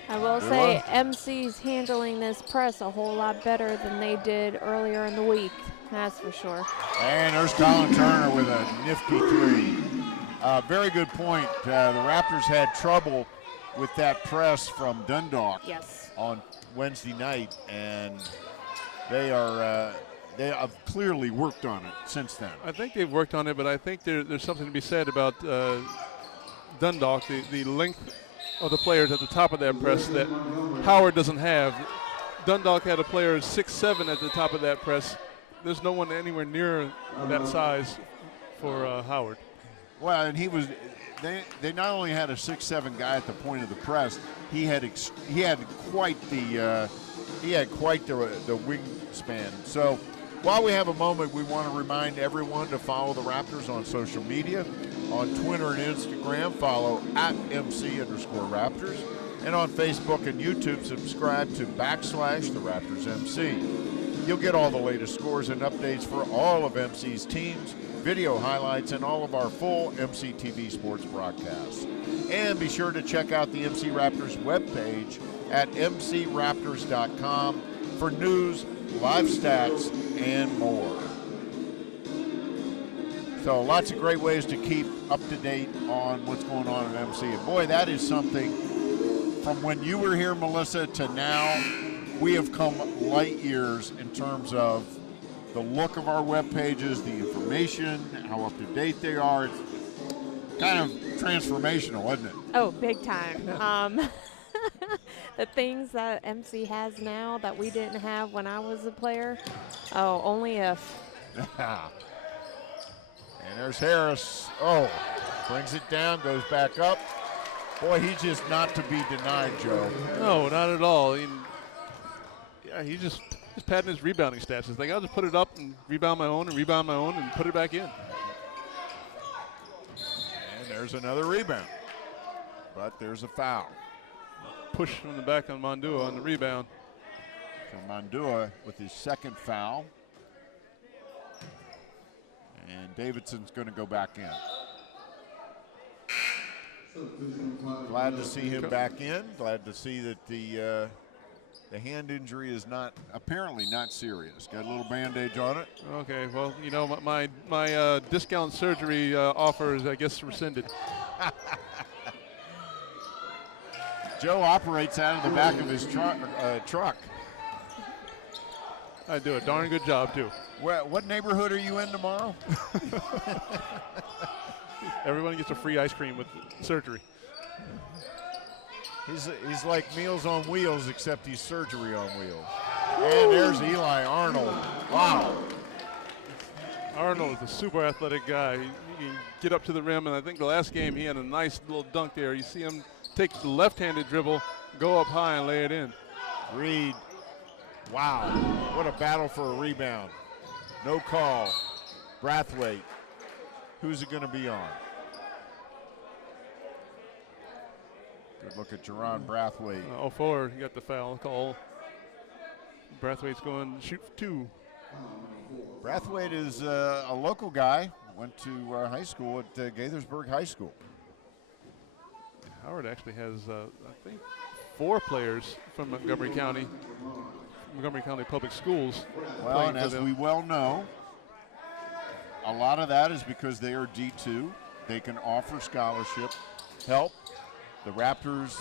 I will say MC's handling this press a whole lot better than they did earlier in the week. That's for sure. And there's Colin Turner with a nifty three. Very good point. The Raptors had trouble with that press from Dundalk on Wednesday night, and they have clearly worked on it since then. I think they've worked on it, but I think there's something to be said about Dundalk, the length of the players at the top of that press that Howard doesn't have. Dundalk had a player 6'7" at the top of that press. There's no one anywhere near that size for Howard. Well, and they not only had a 6'7" guy at the point of the press, he had quite the wingspan. So while we have a moment, we want to remind everyone to follow the Raptors on social media. On Twitter and Instagram, follow @MC_Raptors. And on Facebook and YouTube, subscribe to /the Raptors MC. You'll get all the latest scores and updates for all of MC's teams, video highlights, and all of our full MC TV sports broadcasts. And be sure to check out the MC Raptors webpage at mcraptors.com for news, live stats, and more. So lots of great ways to keep up to date on what's going on at MC. And boy, that is something from when you were here, Melissa, to now. We have come light years in terms of the look of our web pages, the information, how up to date they are. It's kind of transformational, isn't it? Oh, big time. The things that MC has now that we didn't have when I was a player, oh, only if. And there's Harris. Oh, brings it down, goes back up. Boy, he's just not to be denied, Joe. No, not at all. He just Just padding his rebounding stats. It's like, I'll just put it up and rebound my own and put it back in. And there's another rebound. But there's a foul. Push from the back on Mondua on the rebound. So Mondua with his second foul. And Davidson's going to go back in. Glad to see him back in. Glad to see that the hand injury is apparently not serious. Got a little bandage on it. Okay, well, you know, my discount surgery offer is, I guess, rescinded. Joe operates out of the back of his truck. I do a darn good job, too. What neighborhood are you in tomorrow? Everyone gets a free ice cream with surgery. He's like Meals on Wheels, except he's surgery on wheels. And there's Eli Arnold. Wow. Arnold is a super athletic guy. He can get up to the rim, and I think the last game he had a nice little dunk there. You see him take the left-handed dribble, go up high, and lay it in. Reed. Wow. What a battle for a rebound. No call. Brathwaite. Who's it going to be on? Good look at Jerron Brathwaite. 0-4, he got the foul call. Brathwaite's going to shoot 2. Brathwaite is a local guy. Went to high school at Gaithersburg High School. Howard actually has, I think, 4 players from Montgomery County Public Schools. Well, and as we well know, a lot of that is because they are D2. They can offer scholarship help. The Raptors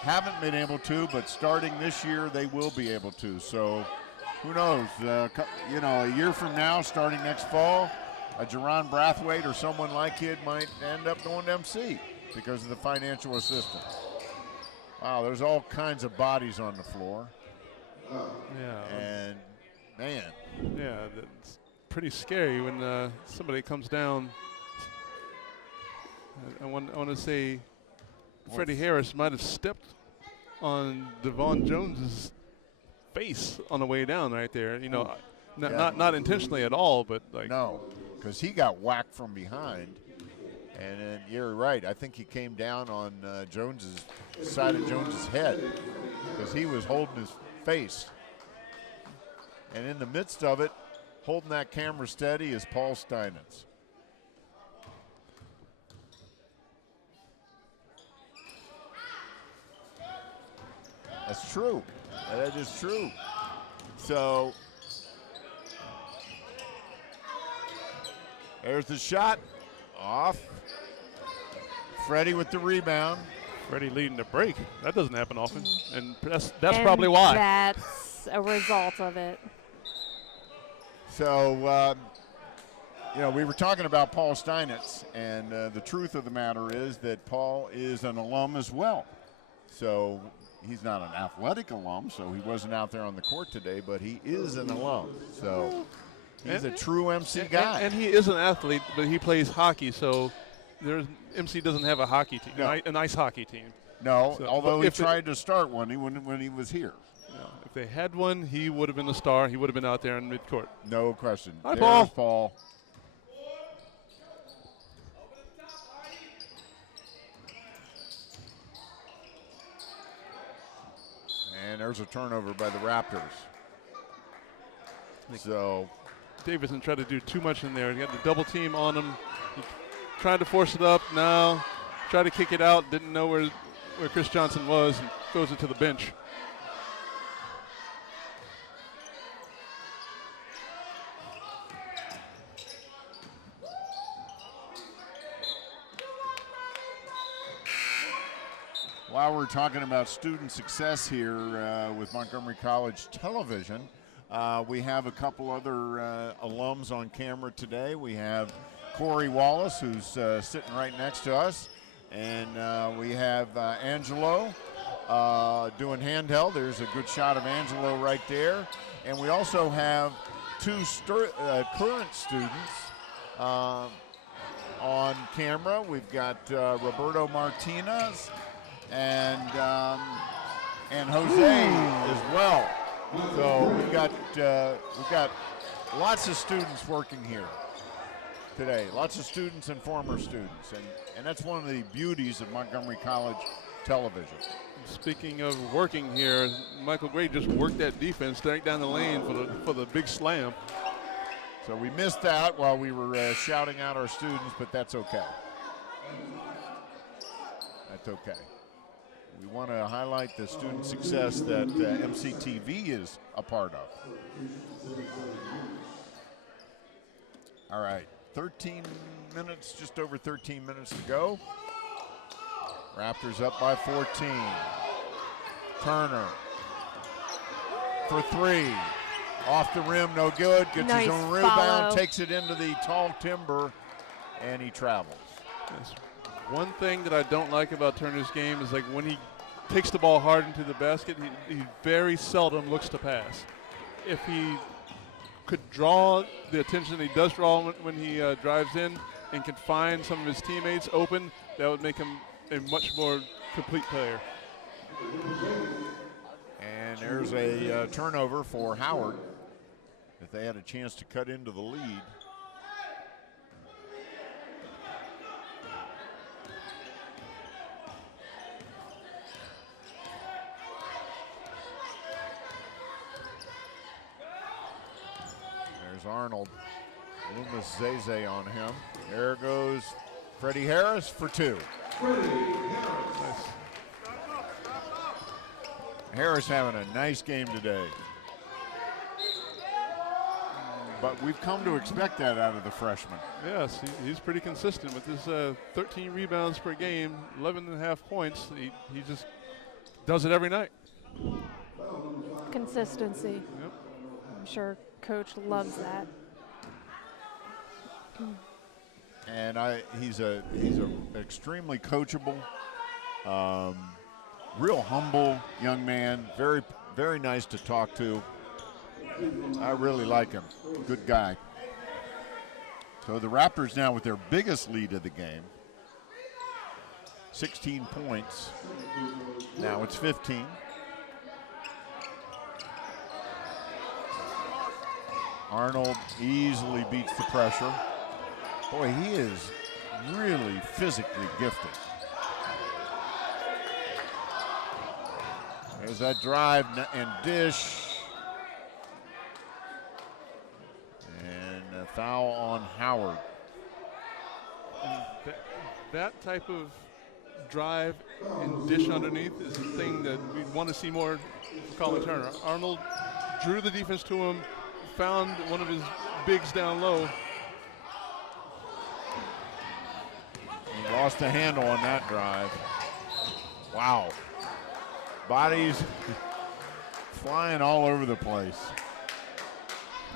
haven't been able to, but starting this year, they will be able to. So who knows? You know, a year from now, starting next fall, a Jerron Brathwaite or someone like it might end up going to MC because of the financial assistance. Wow, there's all kinds of bodies on the floor. Yeah. And, man. Yeah, that's pretty scary when somebody comes down. I want to say Freddie Harris might have stepped on Devon Jones's face on the way down right there. You know, not intentionally at all, but like. No, because he got whacked from behind. And then you're right. I think he came down on Jones's side of Jones's head because he was holding his face. And in the midst of it, holding that camera steady is Paul Steinitz. That's true. That is true. So there's the shot. Off. Freddie with the rebound. Freddie leading the break. That doesn't happen often, and that's probably why. That's a result of it. So, you know, we were talking about Paul Steinitz, and the truth of the matter is that Paul is an alum as well. So he's not an athletic alum, so he wasn't out there on the court today, but he is an alum. So he's a true MC guy. And he is an athlete, but he plays hockey, so MC doesn't have a hockey team, a nice hockey team. No, so, although he tried to start one when he was here. No, if they had one, he would have been a star. He would have been out there in midcourt. No question. Hi, There's Paul. And there's a turnover by the Raptors. So Davidson tried to do too much in there. He got the double team on him. He tried to force it up. Now tried to kick it out. Didn't know where Chris Johnson was and throws it to the bench. While we're talking about student success here with Montgomery College Television, we have a couple other alums on camera today. We have Corey Wallace, who's sitting right next to us, and we have Angelo doing handheld. There's a good shot of Angelo right there. And we also have two current students on camera. We've got Roberto Martinez and Jose as well. So we've got lots of students working here today. Lots of students and former students, and that's one of the beauties of Montgomery College television. Speaking of working here, Michael Gray just worked that defense straight down the lane for the big slam. So we missed that while we were shouting out our students, but that's okay. That's okay. We want to highlight the student success that MCTV is a part of. All right, 13 minutes, just over 13 minutes to go. Raptors up by 14. Turner for three. Off the rim, no good. Gets nice his own rebound, follow. takes it into the tall timber, and he travels. Yes. One thing that I don't like about Turner's game is like when he takes the ball hard into the basket, he very seldom looks to pass. If he could draw the attention that he does draw when he drives in and can find some of his teammates open, that would make him a much more complete player. And there's a turnover for Howard. If they had a chance to cut into the lead. There's Arnold. Loomis Zeze on him. There goes Freddie Harris for two. Nice. Harris having a nice game today. But we've come to expect that out of the freshman. Yes, he's pretty consistent with his 13 rebounds per game, 11.5 points. He just does it every night. Consistency. Yep. I'm sure Coach loves that. And he's extremely coachable, real humble young man, very, very nice to talk to. I really like him. Good guy. So the Raptors now with their biggest lead of the game. 16 points. Now it's 15. Arnold easily beats the pressure. Boy, he is really physically gifted. There's that drive and dish. And a foul on Howard. And that type of drive and dish underneath is the thing that we want to see more from Colin Turner. Arnold drew the defense to him, found one of his bigs down low. He lost the handle on that drive. Wow. Bodies flying all over the place.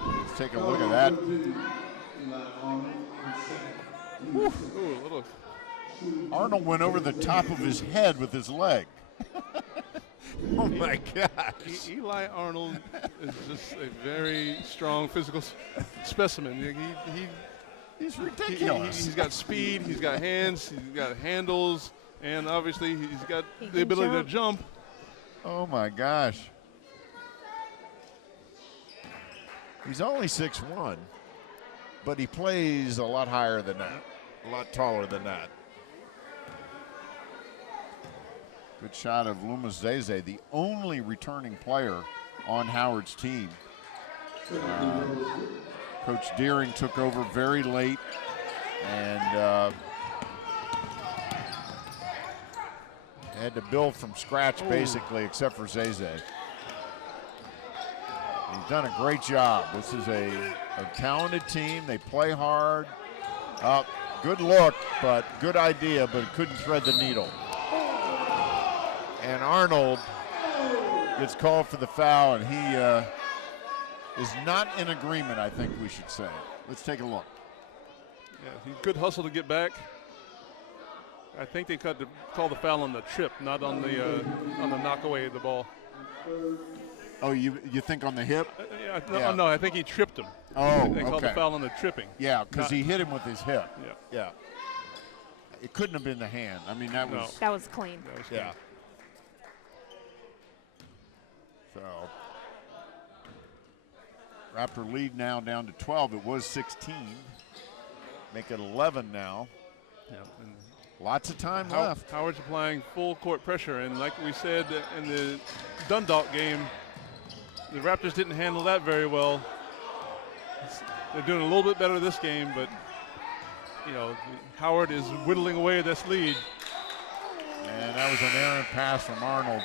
Let's take a look at that. Ooh, Arnold went over the top of his head with his leg. Oh my gosh. Eli Arnold is just a very strong physical specimen. He's ridiculous. He's got speed, he's got hands, he's got handles, and obviously he's got the ability to jump. Oh my gosh. He's only 6'1", but he plays a lot higher than that, a lot taller than that. Good shot of Loomis Zeze, the only returning player on Howard's team. Coach Deering took over very late and had to build from scratch basically, except for Zeze. He's done a great job. This is a talented team. They play hard. Good look, but good idea, but couldn't thread the needle. And Arnold gets called for the foul, and he is not in agreement, I think we should say. Let's take a look. Yeah, good hustle to get back. I think they called the foul on the trip, not on the knock away of the ball. Oh, you think on the hip? No, I think he tripped him. Oh, They called the foul on the tripping. Yeah, because he hit him with his hip. Yeah. It couldn't have been the hand. I mean, that was... That was clean. Yeah. So, Raptor lead now down to 12. It was 16. Make it 11 now. Yep. Lots of time left. Howard's applying full court pressure, and like we said in the Dundalk game, the Raptors didn't handle that very well. They're doing a little bit better this game, but Howard is whittling away at this lead. And that was an errant pass from Arnold.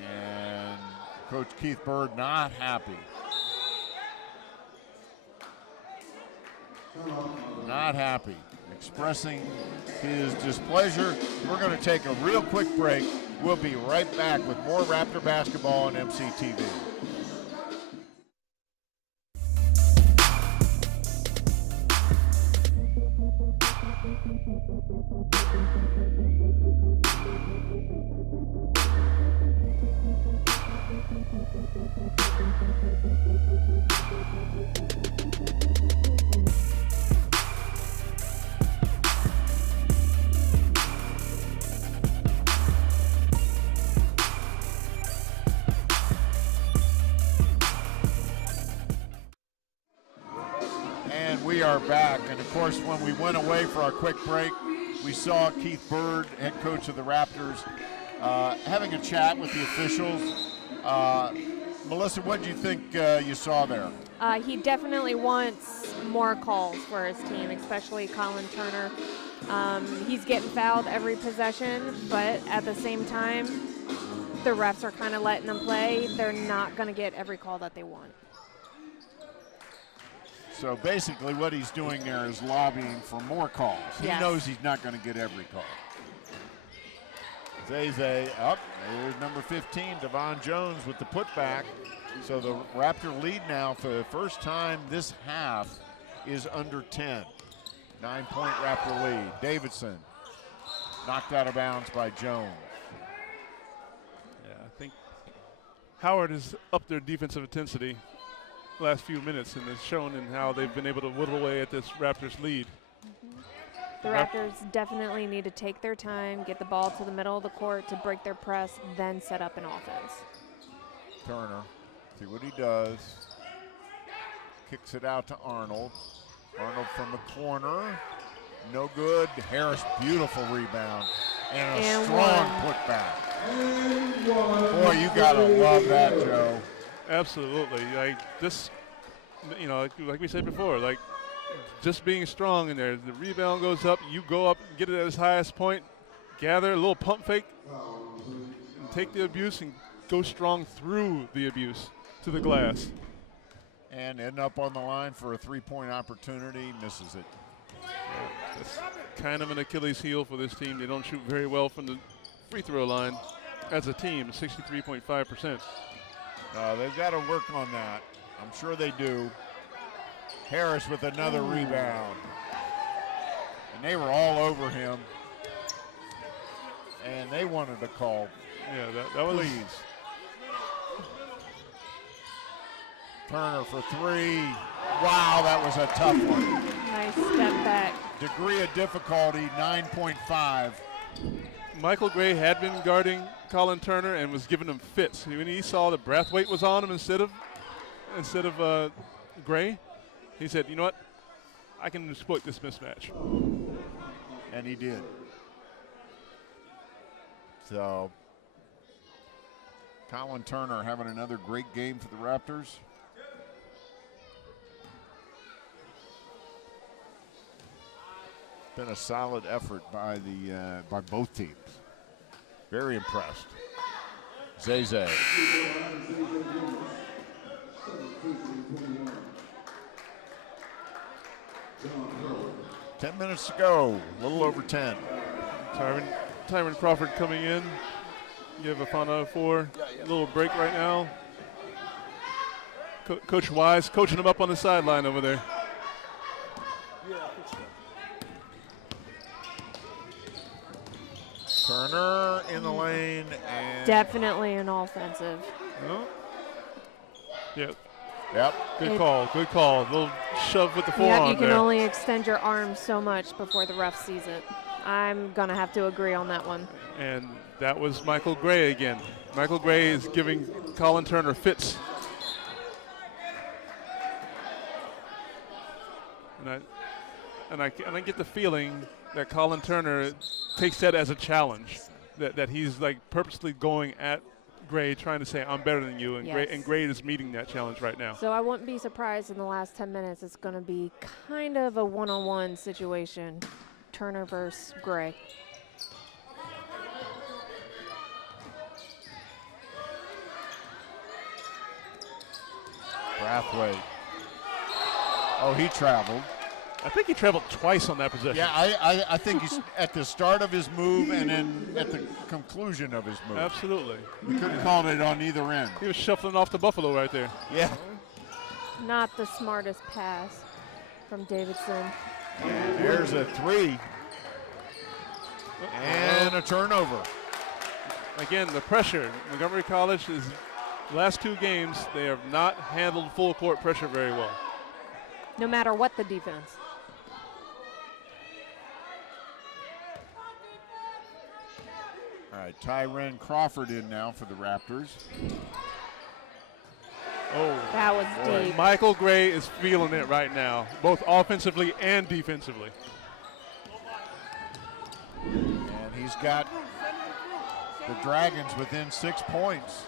And Coach Keith Bird not happy. Not happy. Expressing his displeasure. We're going to take a real quick break. We'll be right back with more Raptor basketball on MCTV. We are back, and of course when we went away for our quick break, we saw Keith Bird, head coach of the Raptors, having a chat with the officials. Melissa, what do you think you saw there? He definitely wants more calls for his team, especially Colin Turner. He's getting fouled every possession, but at the same time, the refs are kind of letting them play. They're not going to get every call that they want. So basically what he's doing there is lobbying for more calls. He knows he's not going to get every call. Zay up. There's number 15, Devon Jones with the putback. So the Raptor lead now for the first time this half is under 10. 9-point Raptor lead. Davidson knocked out of bounds by Jones. Yeah, I think Howard has upped their defensive intensity last few minutes, and it's shown in how they've been able to whittle away at this Raptors lead. The Raptors definitely need to take their time, get the ball to the middle of the court to break their press, then set up an offense. Turner, see what he does. Kicks it out to Arnold. Arnold from the corner. No good. Harris, beautiful rebound. And a strong putback. Boy, you gotta love that, Joe. Absolutely. Like this, like we said before, like just being strong in there. The rebound goes up, you go up, get it at its highest point, gather a little pump fake, and take the abuse and go strong through the abuse to the glass. And end up on the line for a three-point opportunity, misses it. Yeah, it's kind of an Achilles heel for this team. They don't shoot very well from the free throw line as a team, 63.5%. They've got to work on that. I'm sure they do. Harris with another rebound. And they were all over him. And they wanted a call. Yeah, that was. Please. Turner for three. Wow, that was a tough one. Nice step back. Degree of difficulty, 9.5. Michael Gray had been guarding Colin Turner and was giving him fits. When he saw that Brathwaite was on him instead of Gray, he said, you know what, I can exploit this mismatch. And he did. So, Colin Turner having another great game for the Raptors. Been a solid effort by both teams. Very impressed. Zay. 10 minutes to go, a little over 10. Tyron Crawford coming in. Give a final four. A little break right now. Coach Wise coaching him up on the sideline over there. Turner in the lane. And definitely an offensive. Yep. Good call. A little shove with the forearm. You can only extend your arm so much before the ref sees it. I'm going to have to agree on that one. And that was Michael Gray again. Michael Gray is giving Colin Turner fits. and I get the feeling that Colin Turner takes that as a challenge, that he's like purposely going at Gray, trying to say I'm better than you, and Yes. Gray is meeting that challenge right now. So I wouldn't be surprised in the last 10 minutes it's going to be kind of a one-on-one situation, Turner versus Gray. Brathwaite. Oh, he traveled. I think he traveled twice on that possession. Yeah, I think he's at the start of his move and then at the conclusion of his move. Absolutely. We couldn't call it on either end. He was shuffling off the Buffalo right there. Yeah. Not the smartest pass from Davidson. And there's a three. And a turnover. Again, the pressure. Montgomery College is last two games, they have not handled full court pressure very well. No matter what the defense. All right, Tyren Crawford in now for the Raptors. Oh, that was boy. deep. Michael Gray is feeling it right now, both offensively and defensively. And he's got the Dragons within 6 points.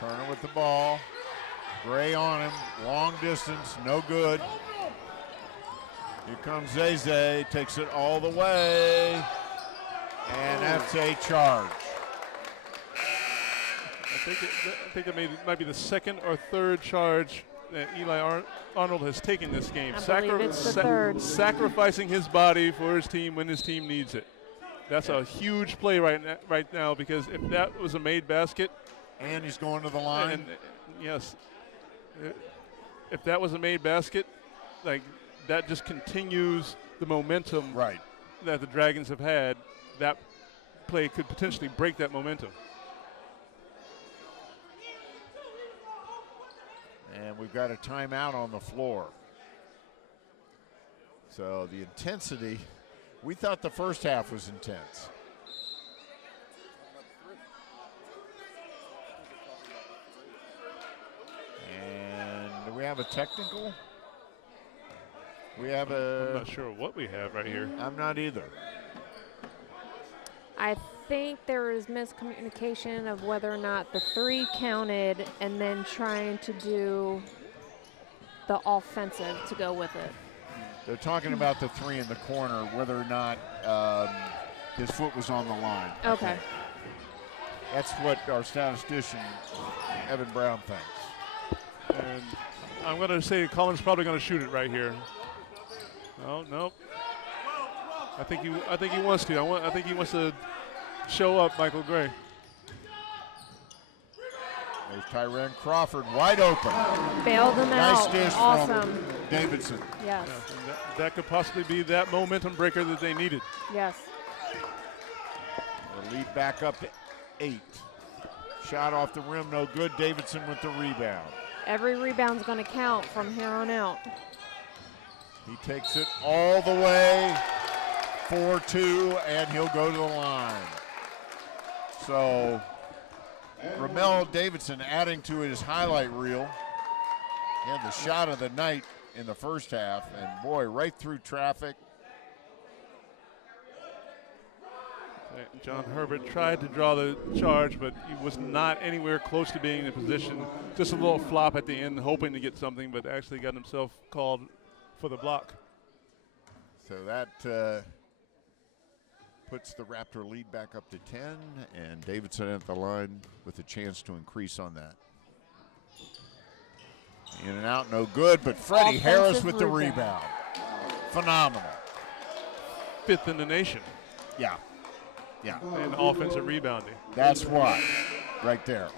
Turner with the ball. Gray on him, long distance, no good. Here comes Zeze, takes it all the way. And that's a charge. I think that might be the second or third charge that Eli Arnold has taken this game. I believe it's the third. Sacrificing his body for his team when his team needs it. That's a huge play right now, because if that was a made basket. And he's going to the line. And yes. If that was a made basket, like that just continues the momentum that the Dragons have had. That play could potentially break that momentum. And we've got a timeout on the floor. So the intensity, we thought the first half was intense. And do we have a technical? We have a... I'm not sure what we have right here. I'm not either. I think there is miscommunication of whether or not the three counted and then trying to do the offensive to go with it. They're talking about the three in the corner, whether or not his foot was on the line. Okay. That's what our statistician, Evan Brown, thinks. And I'm going to say Colin's probably going to shoot it right here. Oh, no. I think he wants to. I think he wants to show up Michael Gray. There's Tyren Crawford wide open. Bailed him nice out. Dish Awesome. from Davidson. Yes. Yeah, that could possibly be that momentum breaker that they needed. Yes. The lead back up to 8. Shot off the rim, no good. Davidson with the rebound. Every rebound's going to count from here on out. He takes it all the way, 4-2, and he'll go to the line. So Ramel Davidson adding to his highlight reel. He had the shot of the night in the first half, and boy, right through traffic. John Herbert tried to draw the charge, but he was not anywhere close to being in a position. Just a little flop at the end, hoping to get something, but actually got himself called for the block. So that puts the Raptor lead back up to 10, and Davidson at the line with a chance to increase on that. In and out, no good, but Freddie Harris with the rebound. Phenomenal. 5th in the nation. Yeah. Yeah. And offensive rebounding. That's why, right there.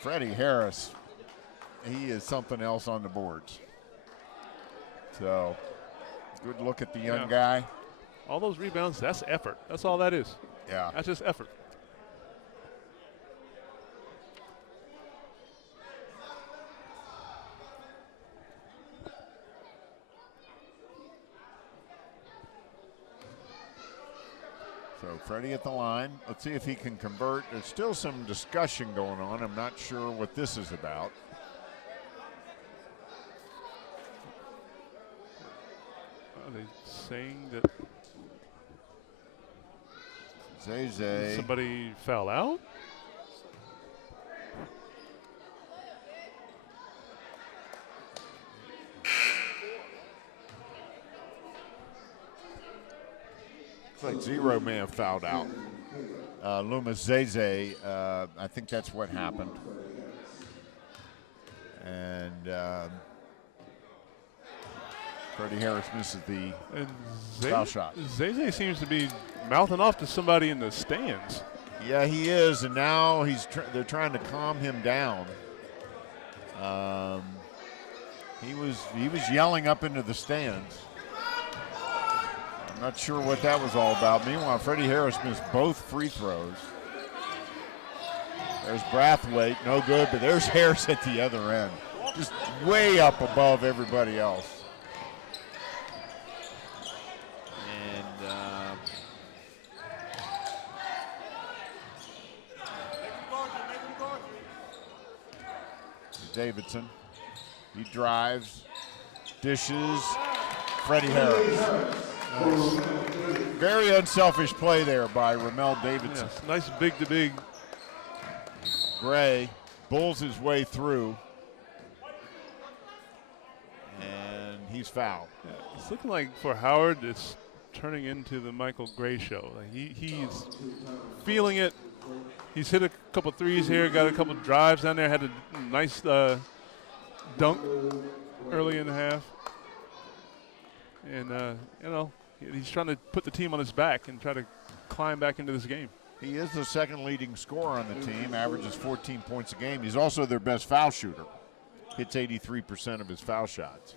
Freddie Harris, he is something else on the boards. So, good look at the young guy. All those rebounds, that's effort. That's all that is. Yeah. That's just effort. Freddie at the line. Let's see if he can convert. There's still some discussion going on. I'm not sure what this is about. Are they saying that Zay somebody fell out? Looks like Zero may have fouled out. Luma Zay, I think that's what happened. And Freddie Harris misses the foul shot. Zay seems to be mouthing off to somebody in the stands. Yeah, he is, and now they're trying to calm him down. He was yelling up into the stands. I'm not sure what that was all about. Meanwhile, Freddie Harris missed both free throws. There's Brathwaite, no good, but there's Harris at the other end. Just way up above everybody else. And Davidson, he drives, dishes, Freddie Harris. Nice. Very unselfish play there by Ramel Davidson. Yes, nice big-to-big. Gray bulls his way through, and he's fouled. Yeah, it's looking like for Howard, it's turning into the Michael Gray show. Like he's feeling it. He's hit a couple threes here, got a couple drives down there, had a nice dunk early in the half. And, he's trying to put the team on his back and try to climb back into this game. He is the second leading scorer on the team, averages 14 points a game. He's also their best foul shooter. Hits 83% of his foul shots.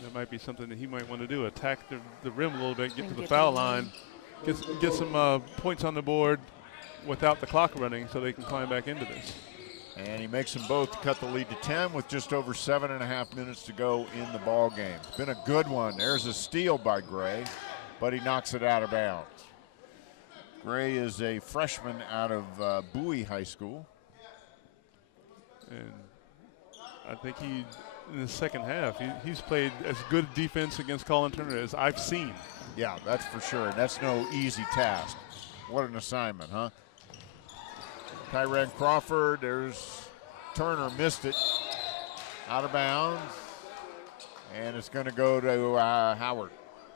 That might be something that he might want to do, attack the rim a little bit, get to the foul line, get some points on the board without the clock running so they can climb back into this. And he makes them both to cut the lead to 10 with just over 7.5 minutes to go in the ball game. It's been a good one. There's a steal by Gray, but he knocks it out of bounds. Gray is a freshman out of Bowie High School. And I think in the second half, he's played as good defense against Colin Turner as I've seen. Yeah, that's for sure. And that's no easy task. What an assignment, huh? Tyran Crawford, there's Turner, missed it. Out of bounds. And it's going to go to Howard.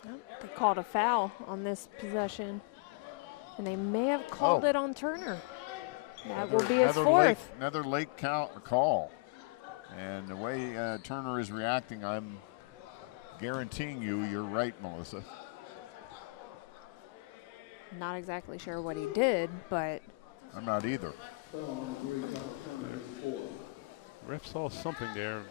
They called a foul on this possession. And they may have called it on Turner. That will be his fourth. Another late call. And the way Turner is reacting, I'm guaranteeing you're right, Melissa. Not exactly sure what he did, but I'm not either. Ref saw something there.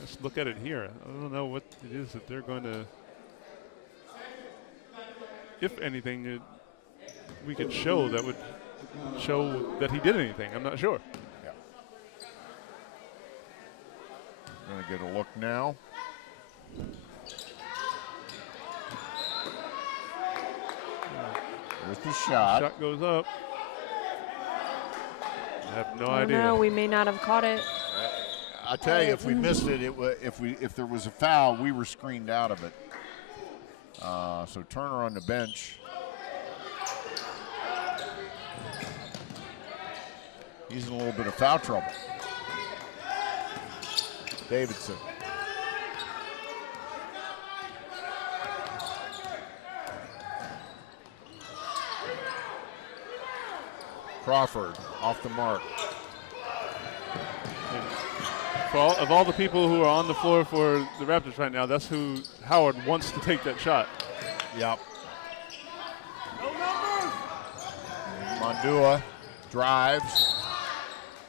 Let's look at it here. I don't know what it is that they're going to, if anything, we could show that would show that he did anything. I'm not sure. Yeah. Going to get a look now. There's the shot. Shot goes up. I have no idea. No, we may not have caught it. I tell you, if we missed it, if there was a foul, we were screened out of it. So Turner on the bench. He's in a little bit of foul trouble. Davidson. Crawford off the mark. Of all the people who are on the floor for the Raptors right now, that's who Howard wants to take that shot. Yep. Mondua drives,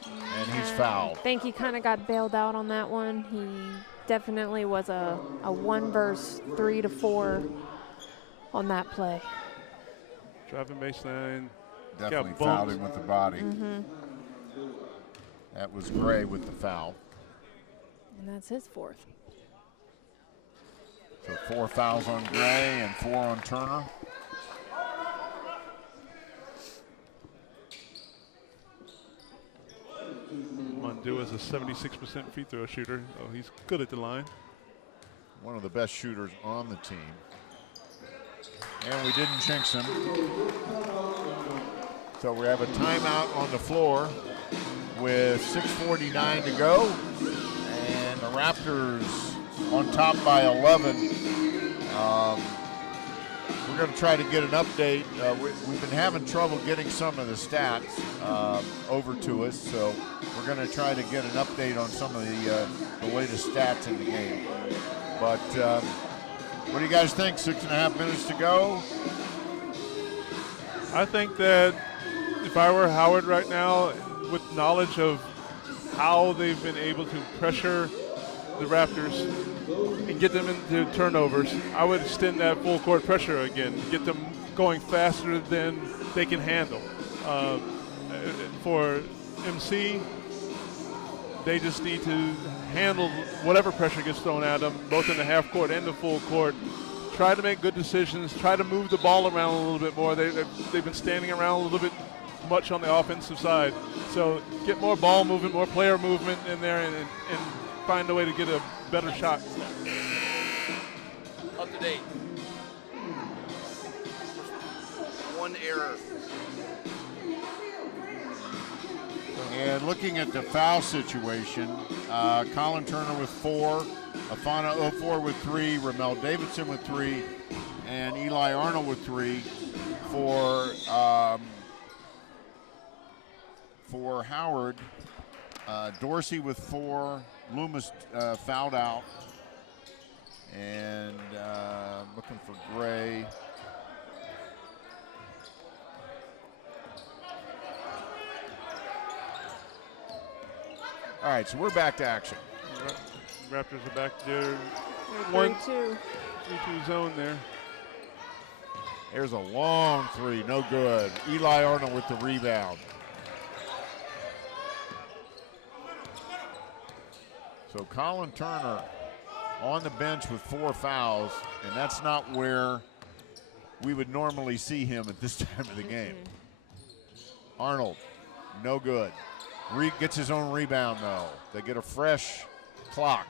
and he's fouled. I think he kind of got bailed out on that one. He definitely was a 1 versus 3 to 4 on that play. Driving baseline. Definitely fouled him with the body. That was Gray with the foul. And that's his fourth. So 4 fouls on Gray and 4 on Turner. Mondu is a 76% free throw shooter. Oh, he's good at the line. One of the best shooters on the team. And we didn't jinx him. So we have a timeout on the floor with 6:49 to go. And the Raptors on top by 11. We're going to try to get an update. We've been having trouble getting some of the stats over to us, so we're going to try to get an update on some of the latest stats in the game. But what do you guys think? 6.5 minutes to go. I think that if I were Howard right now, with knowledge of how they've been able to pressure the Raptors and get them into turnovers, I would extend that full court pressure again, get them going faster than they can handle. For MC, they just need to handle whatever pressure gets thrown at them, both in the half court and the full court. Try to make good decisions, try to move the ball around a little bit more. They've been standing around a little bit much on the offensive side. So get more ball movement, more player movement in there, and find a way to get a better shot. Up to date. One error. And looking at the foul situation, Colin Turner with 4, Afana Ofor with 3, Ramel Davidson with 3, and Eli Arnold with 3 for Howard. Dorsey with 4, Loomis fouled out, and looking for Gray. All right, so we're back to action. Raptors are back there. 3-2 zone there. There's a long 3, no good. Eli Arnold with the rebound. So Colin Turner on the bench with 4 fouls, and that's not where we would normally see him at this time of the game. Arnold, no good. Gets his own rebound, though. They get a fresh clock.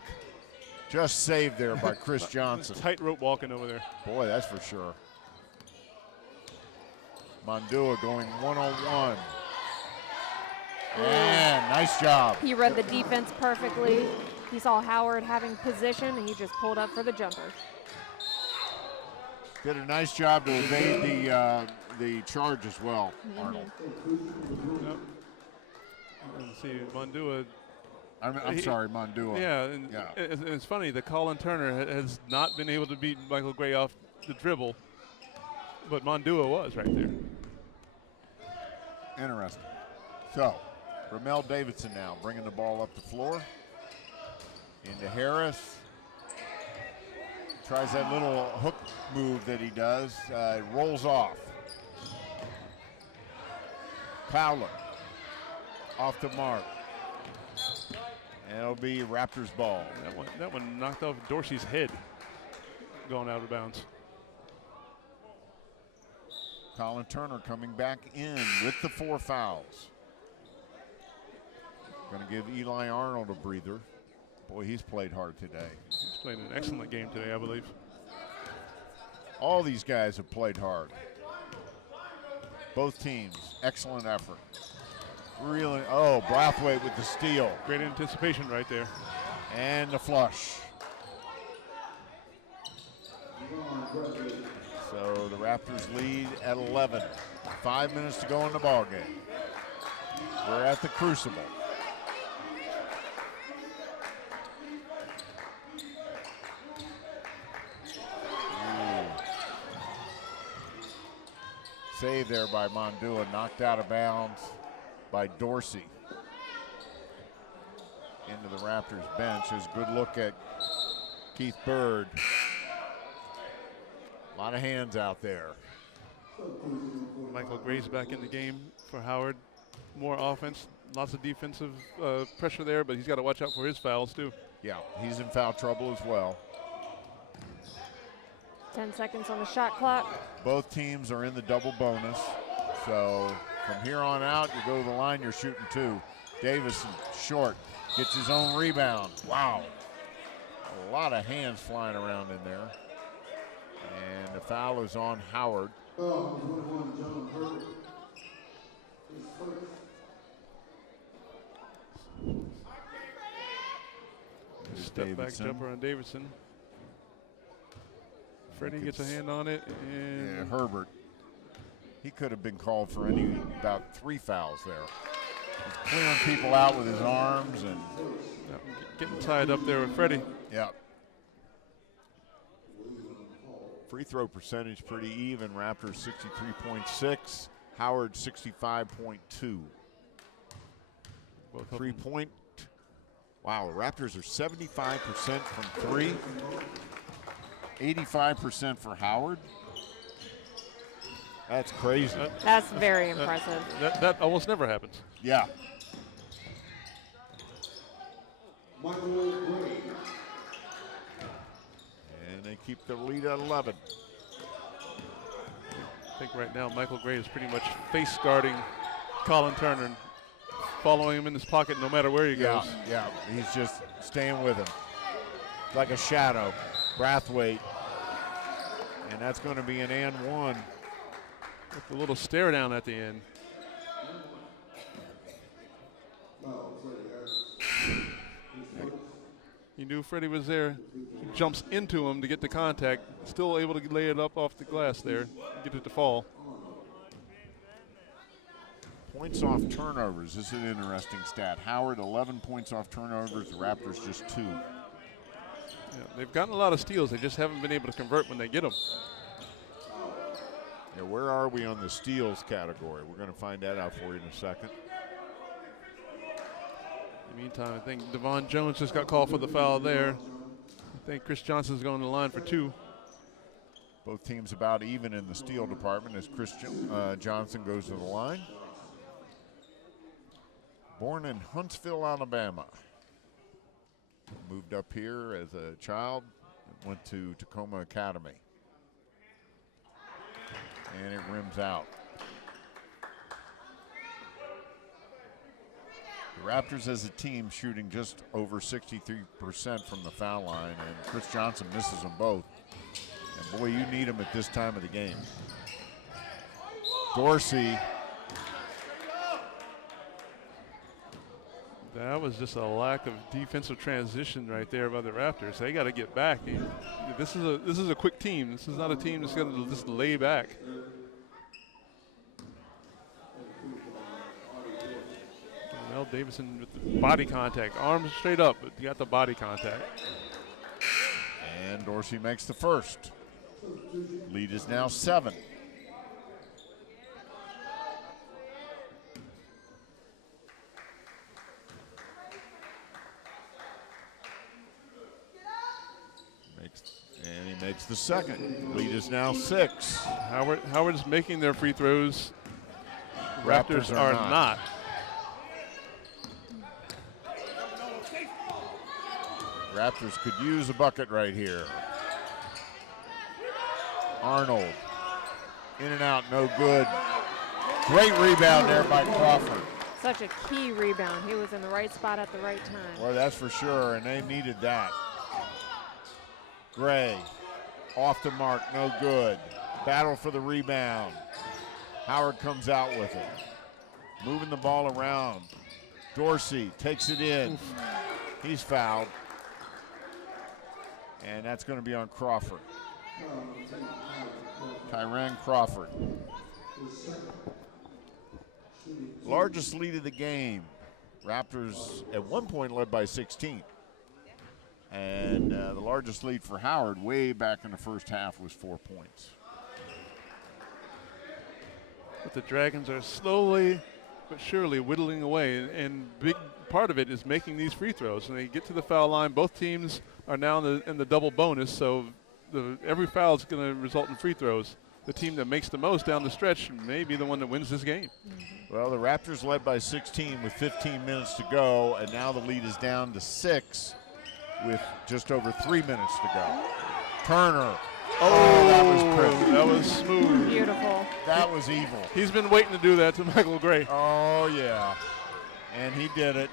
Just saved there by Chris Johnson. Tightrope walking over there. Boy, that's for sure. Mondua going one-on-one. And nice job. He read the defense perfectly. He saw Howard having position, and he just pulled up for the jumper. Did a nice job to evade the charge as well, Arnold. Yep. Let's see, Mondua. I'm sorry, Mondua. Yeah, and it's funny, the Colin Turner has not been able to beat Michael Gray off the dribble, but Mondua was right there. Interesting. So, Ramel Davidson now bringing the ball up the floor. Into Harris. Tries that little hook move that he does. It rolls off. Powler off the mark. And it'll be Raptors ball. That one knocked off Dorsey's head, going out of bounds. Colin Turner coming back in with the 4 fouls. Going to give Eli Arnold a breather. Boy, he's played hard today. He's played an excellent game today, I believe. All these guys have played hard. Both teams, excellent effort. Really, Brathwaite with the steal. Great anticipation right there. And the flush. So the Raptors lead at 11. 5 minutes to go in the ball game. We're at the Crucible. Save there by Mondua, knocked out of bounds by Dorsey. Into the Raptors bench. Is a good look at Keith Bird. A lot of hands out there. Michael Gray's back in the game for Howard. More offense, lots of defensive pressure there, but he's got to watch out for his fouls too. Yeah, he's in foul trouble as well. 10 seconds on the shot clock. Both teams are in the double bonus. So from here on out, you go to the line, you're shooting 2. Davison, short, gets his own rebound. Wow. A lot of hands flying around in there. And the foul is on Howard. Step back jumper on Davidson. Freddie gets a hand on it, and yeah, Herbert. He could have been called for about 3 fouls there. He's clearing people out with his arms and getting tied up there with Freddie. Yeah. Free throw percentage pretty even. Raptors 63.6, Howard 65.2. 3-point. Wow, the Raptors are 75% from 3. 85% for Howard. That's crazy. That's very impressive. That almost never happens. Yeah. And they keep the lead at 11. I think right now Michael Gray is pretty much face guarding Colin Turner and following him in his pocket no matter where he goes. Yeah, he's just staying with him. Like a shadow. Brathwaite. And that's going to be an and 1. With a little stare down at the end. He knew Freddie was there. He jumps into him to get the contact. Still able to lay it up off the glass there. Get it to fall. Points off turnovers. This is an interesting stat. Howard 11 points off turnovers. The Raptors just 2. Yeah, they've gotten a lot of steals. They just haven't been able to convert when they get them. Yeah, where are we on the steals category? We're going to find that out for you in a second. In the meantime, I think Devon Jones just got called for the foul there. I think Chris Johnson's going to the line for 2. Both teams about even in the steal department as Chris Johnson goes to the line. Born in Huntsville, Alabama. Moved up here as a child, went to Tacoma Academy. And it rims out. The Raptors as a team shooting just over 63% from the foul line, and Chris Johnson misses them both. And boy, you need him at this time of the game. Dorsey. That was just a lack of defensive transition right there by the Raptors. They got to get back. This is a quick team. This is not a team that's going to just lay back. Mel Davison with the body contact, arms straight up, but you got the body contact. And Dorsey makes the first. Lead is now 7. And he makes the second. Lead is now 6. Howard's making their free throws. Raptors are not. Raptors could use a bucket right here. Arnold. In and out, no good. Great rebound there by Crawford. Such a key rebound. He was in the right spot at the right time. Well, that's for sure, and they needed that. Gray, off the mark, no good. Battle for the rebound. Howard comes out with it. Moving the ball around. Dorsey takes it in. He's fouled. And that's going to be on Crawford. Tyran Crawford. Largest lead of the game. Raptors at one point led by 16. And the largest lead for Howard way back in the first half was 4 points. But the Dragons are slowly but surely whittling away, and big part of it is making these free throws. And they get to the foul line. Both teams are now in the double bonus, so every foul is going to result in free throws. The team that makes the most down the stretch may be the one that wins this game. Well, the Raptors led by 16 with 15 minutes to go, and now the lead is down to 6 with just over 3 minutes to go. Turner Oh, that was pretty. That was smooth. Beautiful. That was evil. He's been waiting to do that to Michael Gray. Oh, yeah. And he did it.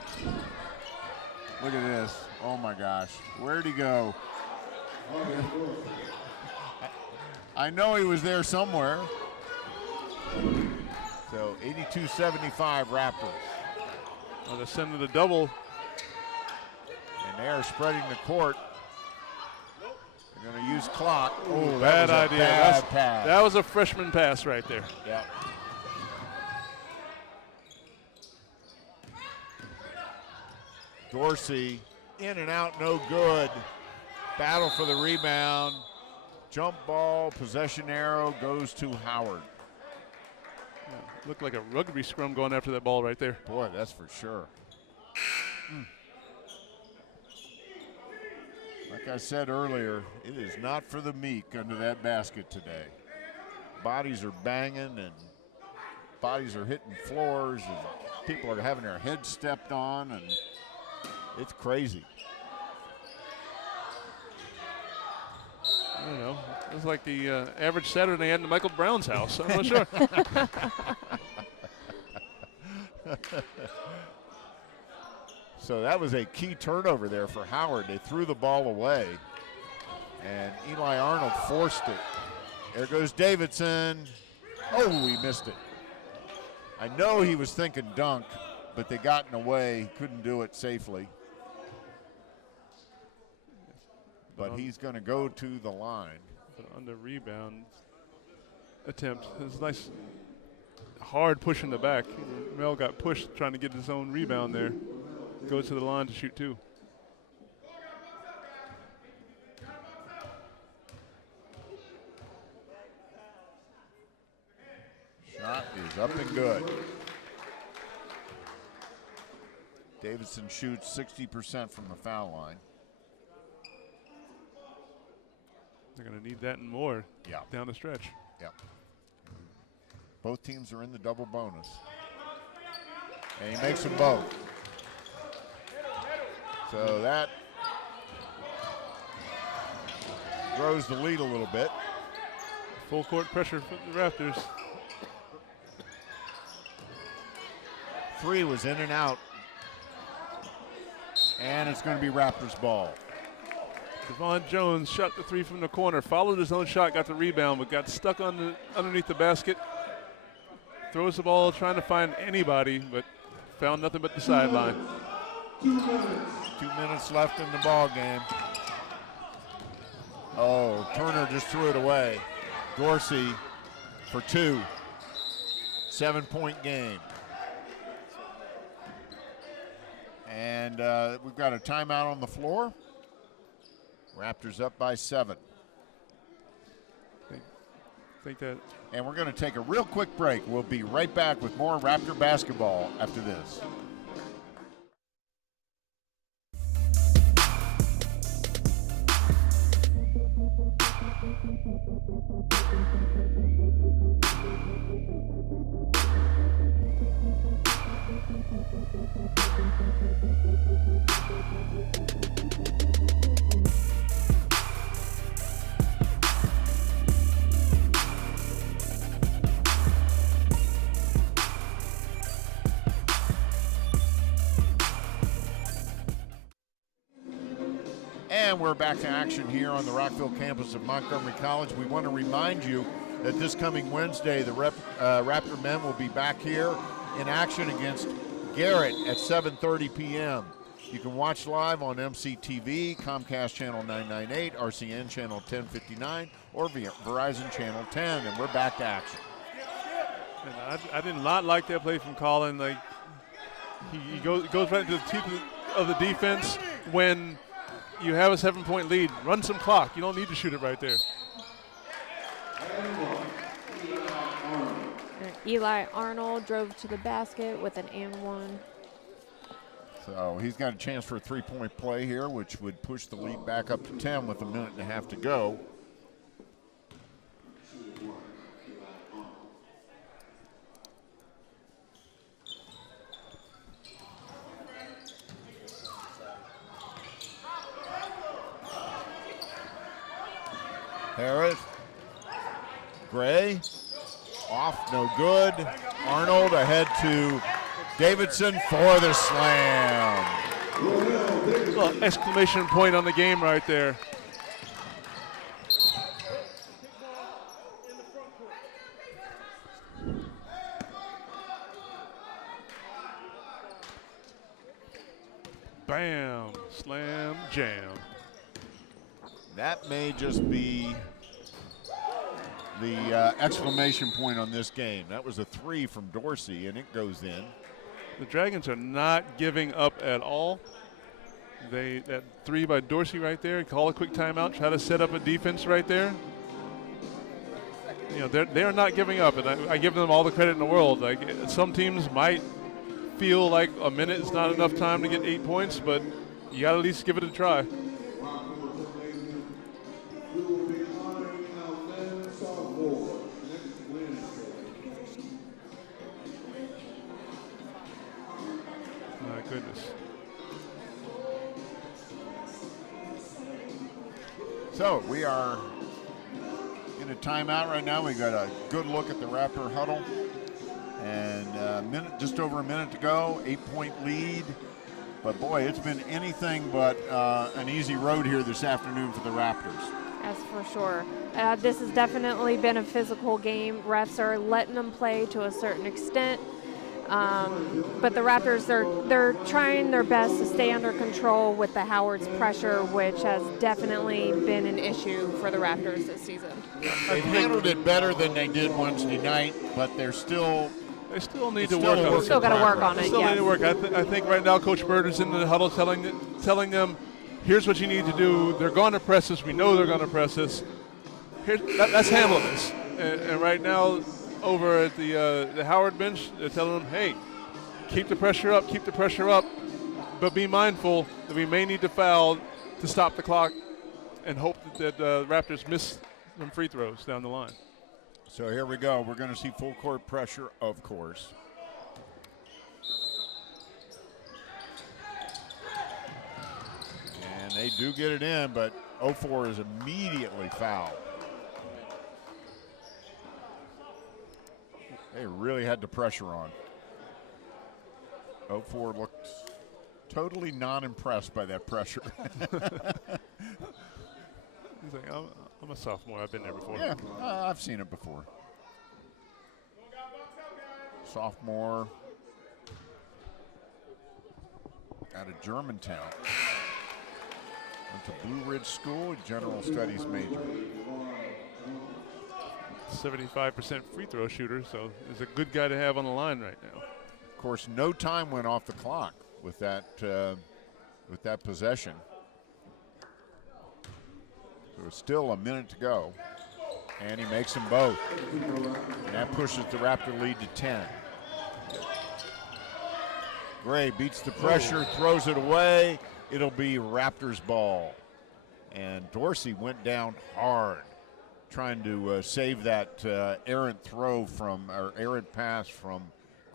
Look at this. Oh, my gosh. Where'd he go? I know he was there somewhere. So 82-75 Raptors. Well, they're sending the double. And they are spreading the court. They're going to use clock. Oh, bad idea. Bad pass. That was a freshman pass right there. Yeah. Dorsey in and out, no good. Battle for the rebound. Jump ball, possession arrow goes to Howard. Yeah, looked like a rugby scrum going after that ball right there. Boy, that's for sure. Like I said earlier, it is not for the meek under that basket today. Bodies are banging and bodies are hitting floors and people are having their heads stepped on and it's crazy. I don't know. It was like the average Saturday at Michael Brown's house. I'm not sure. So that was a key turnover there for Howard. They threw the ball away, and Eli Arnold forced it. There goes Davidson. Oh, he missed it. I know he was thinking dunk, but they got in the way. He couldn't do it safely. But he's going to go to the line. On the rebound attempt, it was nice, hard push in the back. Mel got pushed trying to get his own rebound there. Goes to the line to shoot two. Shot is up and good. Davidson shoots 60% from the foul line. They're going to need that and more down the stretch. Yeah. Both teams are in the double bonus. And he makes them both. So that grows the lead a little bit. Full court pressure for the Raptors. Three was in and out. And it's going to be Raptors ball. Devon Jones shot the three from the corner, followed his own shot, got the rebound, but got stuck on underneath the basket. Throws the ball, trying to find anybody, but found nothing but the sideline. 2 minutes left in the ball game. Oh, Turner just threw it away. Dorsey for two. 7-point game. And we've got a timeout on the floor. Raptors up by 7. Think that. And we're going to take a real quick break. We'll be right back with more Raptor basketball after this. And we're back to action here on the Rockville campus of Montgomery College. We want to remind you that this coming Wednesday, the Raptor men will be back here in action against Garrett at 7:30 p.m. You can watch live on MCTV, Comcast Channel 998, RCN Channel 1059, or via Verizon Channel 10, and we're back to action. And I did not like that play from Colin. Like he goes right into the teeth of the defense when you have a 7-point lead. Run some clock. You don't need to shoot it right there. Eli Arnold drove to the basket with an and one. So he's got a chance for a three-point play here, which would push the lead back up to 10 with a minute and a half to go. Harris. Gray. Off, no good. Arnold ahead to Davidson for the slam. Well, exclamation point on the game right there. Bam, slam, jam. That may just be the exclamation point on this game. That was a 3 from Dorsey, and it goes in. The Dragons are not giving up at all. That 3 by Dorsey right there, call a quick timeout, try to set up a defense right there. You know, they are not giving up, and I give them all the credit in the world. Like, some teams might feel like a minute is not enough time to get 8 points, but you got to at least give it a try. My goodness. So we are in a timeout right now. We got a good look at the Raptor huddle. And just over a minute to go, 8-point lead. But boy, it's been anything but an easy road here this afternoon for the Raptors. That's for sure. This has definitely been a physical game. Refs are letting them play to a certain extent. But the Raptors, they're trying their best to stay under control with the Howard's pressure, which has definitely been an issue for the Raptors this season. They've handled it better than they did Wednesday night, but they're still... They still need to work on it. Still got to work on it, Still need to work. I think right now Coach Bird is in the huddle telling them, here's what you need to do. They're going to press us. We know they're going to press us. Let's handle this. And right now over at the Howard bench, they're telling them, hey, keep the pressure up, but be mindful that we may need to foul to stop the clock and hope that the Raptors miss some free throws down the line. So here we go. We're going to see full court pressure, of course. And they do get it in, but 0-4 is immediately fouled. They really had the pressure on. 0-4 looked totally not impressed by that pressure. He's like, I'm a sophomore. I've been there before. Yeah, I've seen it before. Sophomore out of Germantown. Went to Blue Ridge School, general studies major. 75% free throw shooter, so he's a good guy to have on the line right now. Of course, no time went off the clock with that possession. So it's still a minute to go, and he makes them both. And that pushes the Raptor lead to 10. Gray beats the pressure, throws it away. It'll be Raptors ball. And Dorsey went down hard, trying to save that errant pass from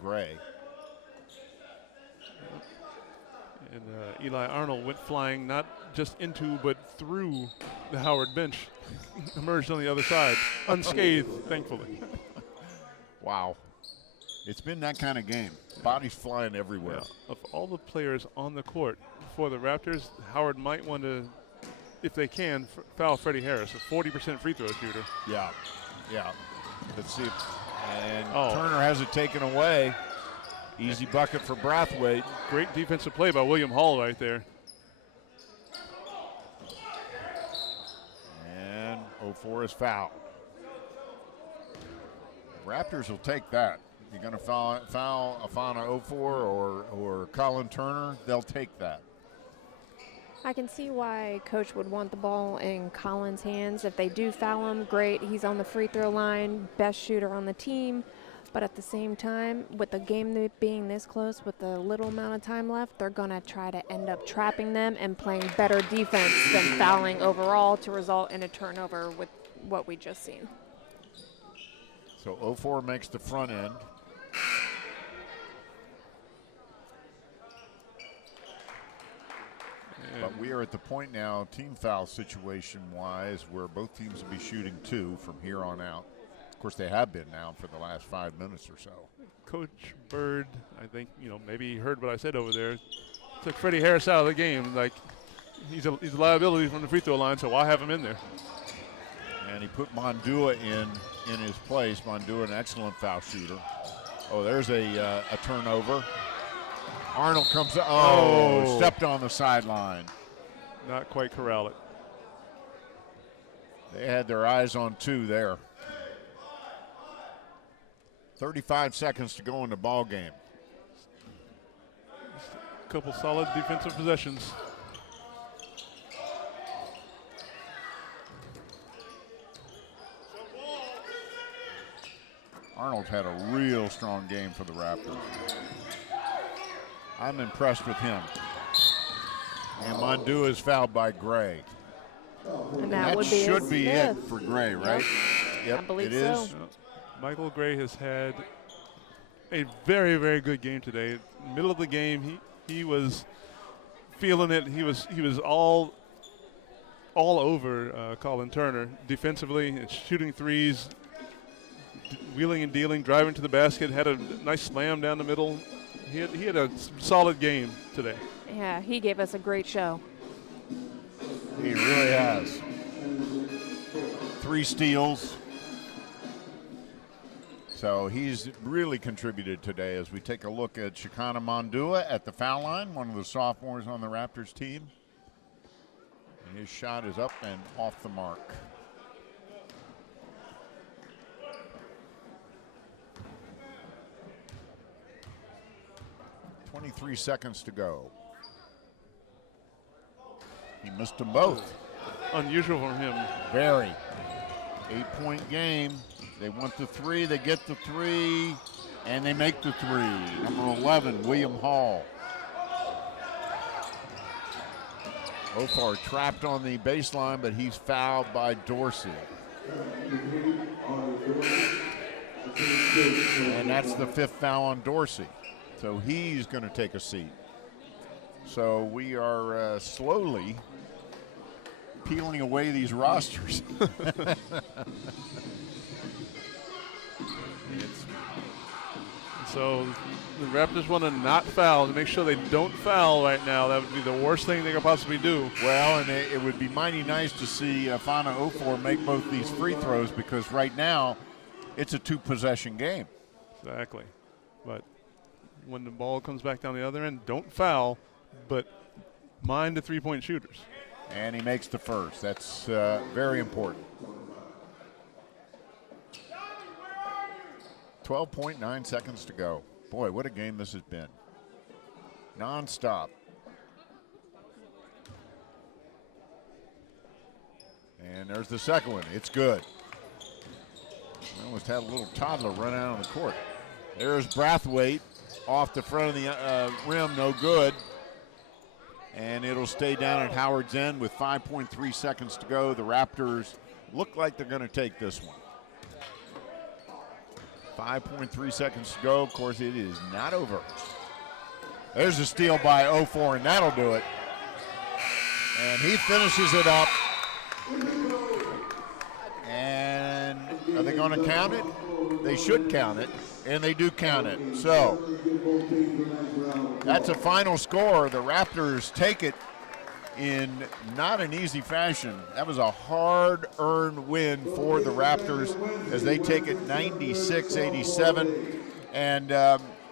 Gray. And Eli Arnold went flying not just into but through the Howard bench. Emerged on the other side, unscathed, thankfully. Wow. It's been that kind of game. Bodies flying everywhere. Yeah. Of all the players on the court for the Raptors, Howard might want to, if they can, foul Freddie Harris, a 40% free throw shooter. Yeah. Let's see. And Turner has it taken away. Easy bucket for Brathwaite. Great defensive play by William Hall right there. And 0-4 is fouled. Raptors will take that. You're going to foul Afana 0-4 or Colin Turner, they'll take that. I can see why Coach would want the ball in Colin's hands. If they do foul him, great. He's on the free throw line, best shooter on the team. But at the same time, with the game being this close, with the little amount of time left, they're going to try to end up trapping them and playing better defense than fouling overall to result in a turnover with what we just seen. So 0-4 makes the front end. But We are at the point now, team foul situation-wise, where both teams will be shooting 2 from here on out. Of course, they have been now for the last 5 minutes or so. Coach Bird, I think, maybe he heard what I said over there. Took Freddie Harris out of the game. Like, he's a liability from the free throw line, so why have him in there? And he put Mondua in his place. Mondua, an excellent foul shooter. Oh, there's a turnover. Arnold comes up. Oh, stepped on the sideline. Not quite corral it. They had their eyes on 2 there. 35 seconds to go in the ball game. A couple solid defensive possessions. Arnold had a real strong game for the Raptors. I'm impressed with him. And Mondua is fouled by Gray. And that would be should be it fifth. for Gray, right? Yep, I believe it so. is. Michael Gray has had a very, very good game today. Middle of the game, he was feeling it. He was all over Colin Turner defensively and shooting threes, wheeling and dealing, driving to the basket. Had a nice slam down the middle. He had a solid game today. Yeah, he gave us a great show. He really has. 3 steals. So he's really contributed today as we take a look at Shekinah Mondua at the foul line, one of the sophomores on the Raptors team. And his shot is up and off the mark. .23 seconds to go. He missed them both. Unusual for him. Very. 8-point game. They want the 3, they get the 3, and they make the 3. Number 11, William Hall. Ofar trapped on the baseline, but he's fouled by Dorsey. And that's the 5th foul on Dorsey. So he's going to take a seat. So we are slowly peeling away these rosters. So the Raptors want to not foul to make sure they don't foul right now. That would be the worst thing they could possibly do. Well, and it would be mighty nice to see Fana Ofor make both these free throws, because right now it's a 2-possession game. Exactly. But when the ball comes back down the other end, don't foul, but mind the 3-point shooters. And he makes the first. That's very important. 12.9 seconds to go. Boy, what a game this has been. Non-stop. And there's the second one. It's good. I almost had a little toddler run out on the court. There's Brathwaite off the front of the rim, no good. And it'll stay down at Howard's End with 5.3 seconds to go. The Raptors look like they're going to take this one. 5.3 seconds to go. Of course, it is not over. There's a steal by Ofor, and that'll do it. And he finishes it up. And are they going to count it? They should count it, and they do count it. So that's a final score. The Raptors take it in not an easy fashion. That was a hard-earned win for the Raptors as they take it 96-87. And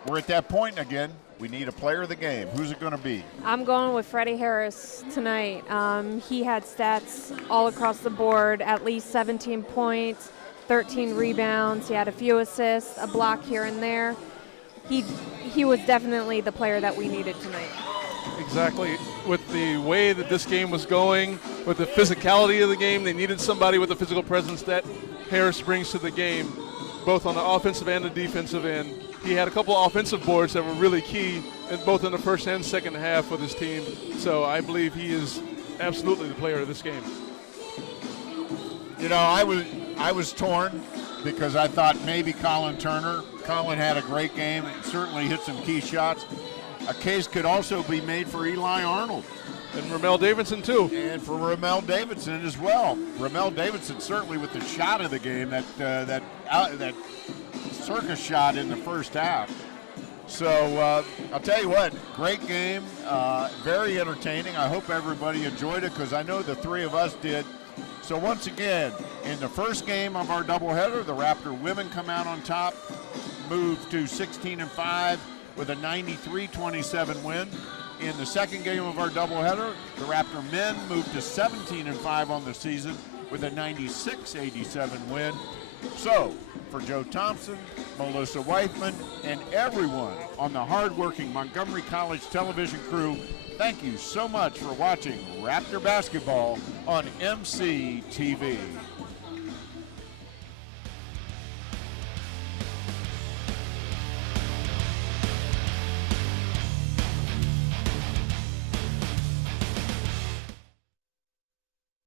we're at that point again. We need a player of the game. Who's it going to be? I'm going with Freddie Harris tonight. He had stats all across the board, at least 17 points, 13 rebounds. He had a few assists, a block here and there. He was definitely the player that we needed tonight. Exactly. With the way that this game was going, with the physicality of the game, they needed somebody with the physical presence that Harris brings to the game, both on the offensive and the defensive end. He had a couple of offensive boards that were really key, both in the first and second half of his team. So I believe he is absolutely the player of this game. You know, I was torn because I thought maybe Colin Turner. Colin had a great game and certainly hit some key shots. A case could also be made for Eli Arnold. And Ramel Davidson, too. And for Ramel Davidson as well. Ramel Davidson certainly with the shot of the game, that circus shot in the first half. So I'll tell you what, great game, very entertaining. I hope everybody enjoyed it because I know the three of us did. So once again, in the first game of our doubleheader, the Raptor women come out on top, move to 16-5 with a 93-27 win. In the second game of our doubleheader, the Raptor men move to 17-5 on the season with a 96-87 win. So, for Joe Thompson, Melissa Weithman, and everyone on the hardworking Montgomery College television crew, thank you so much for watching Raptor basketball on MC TV.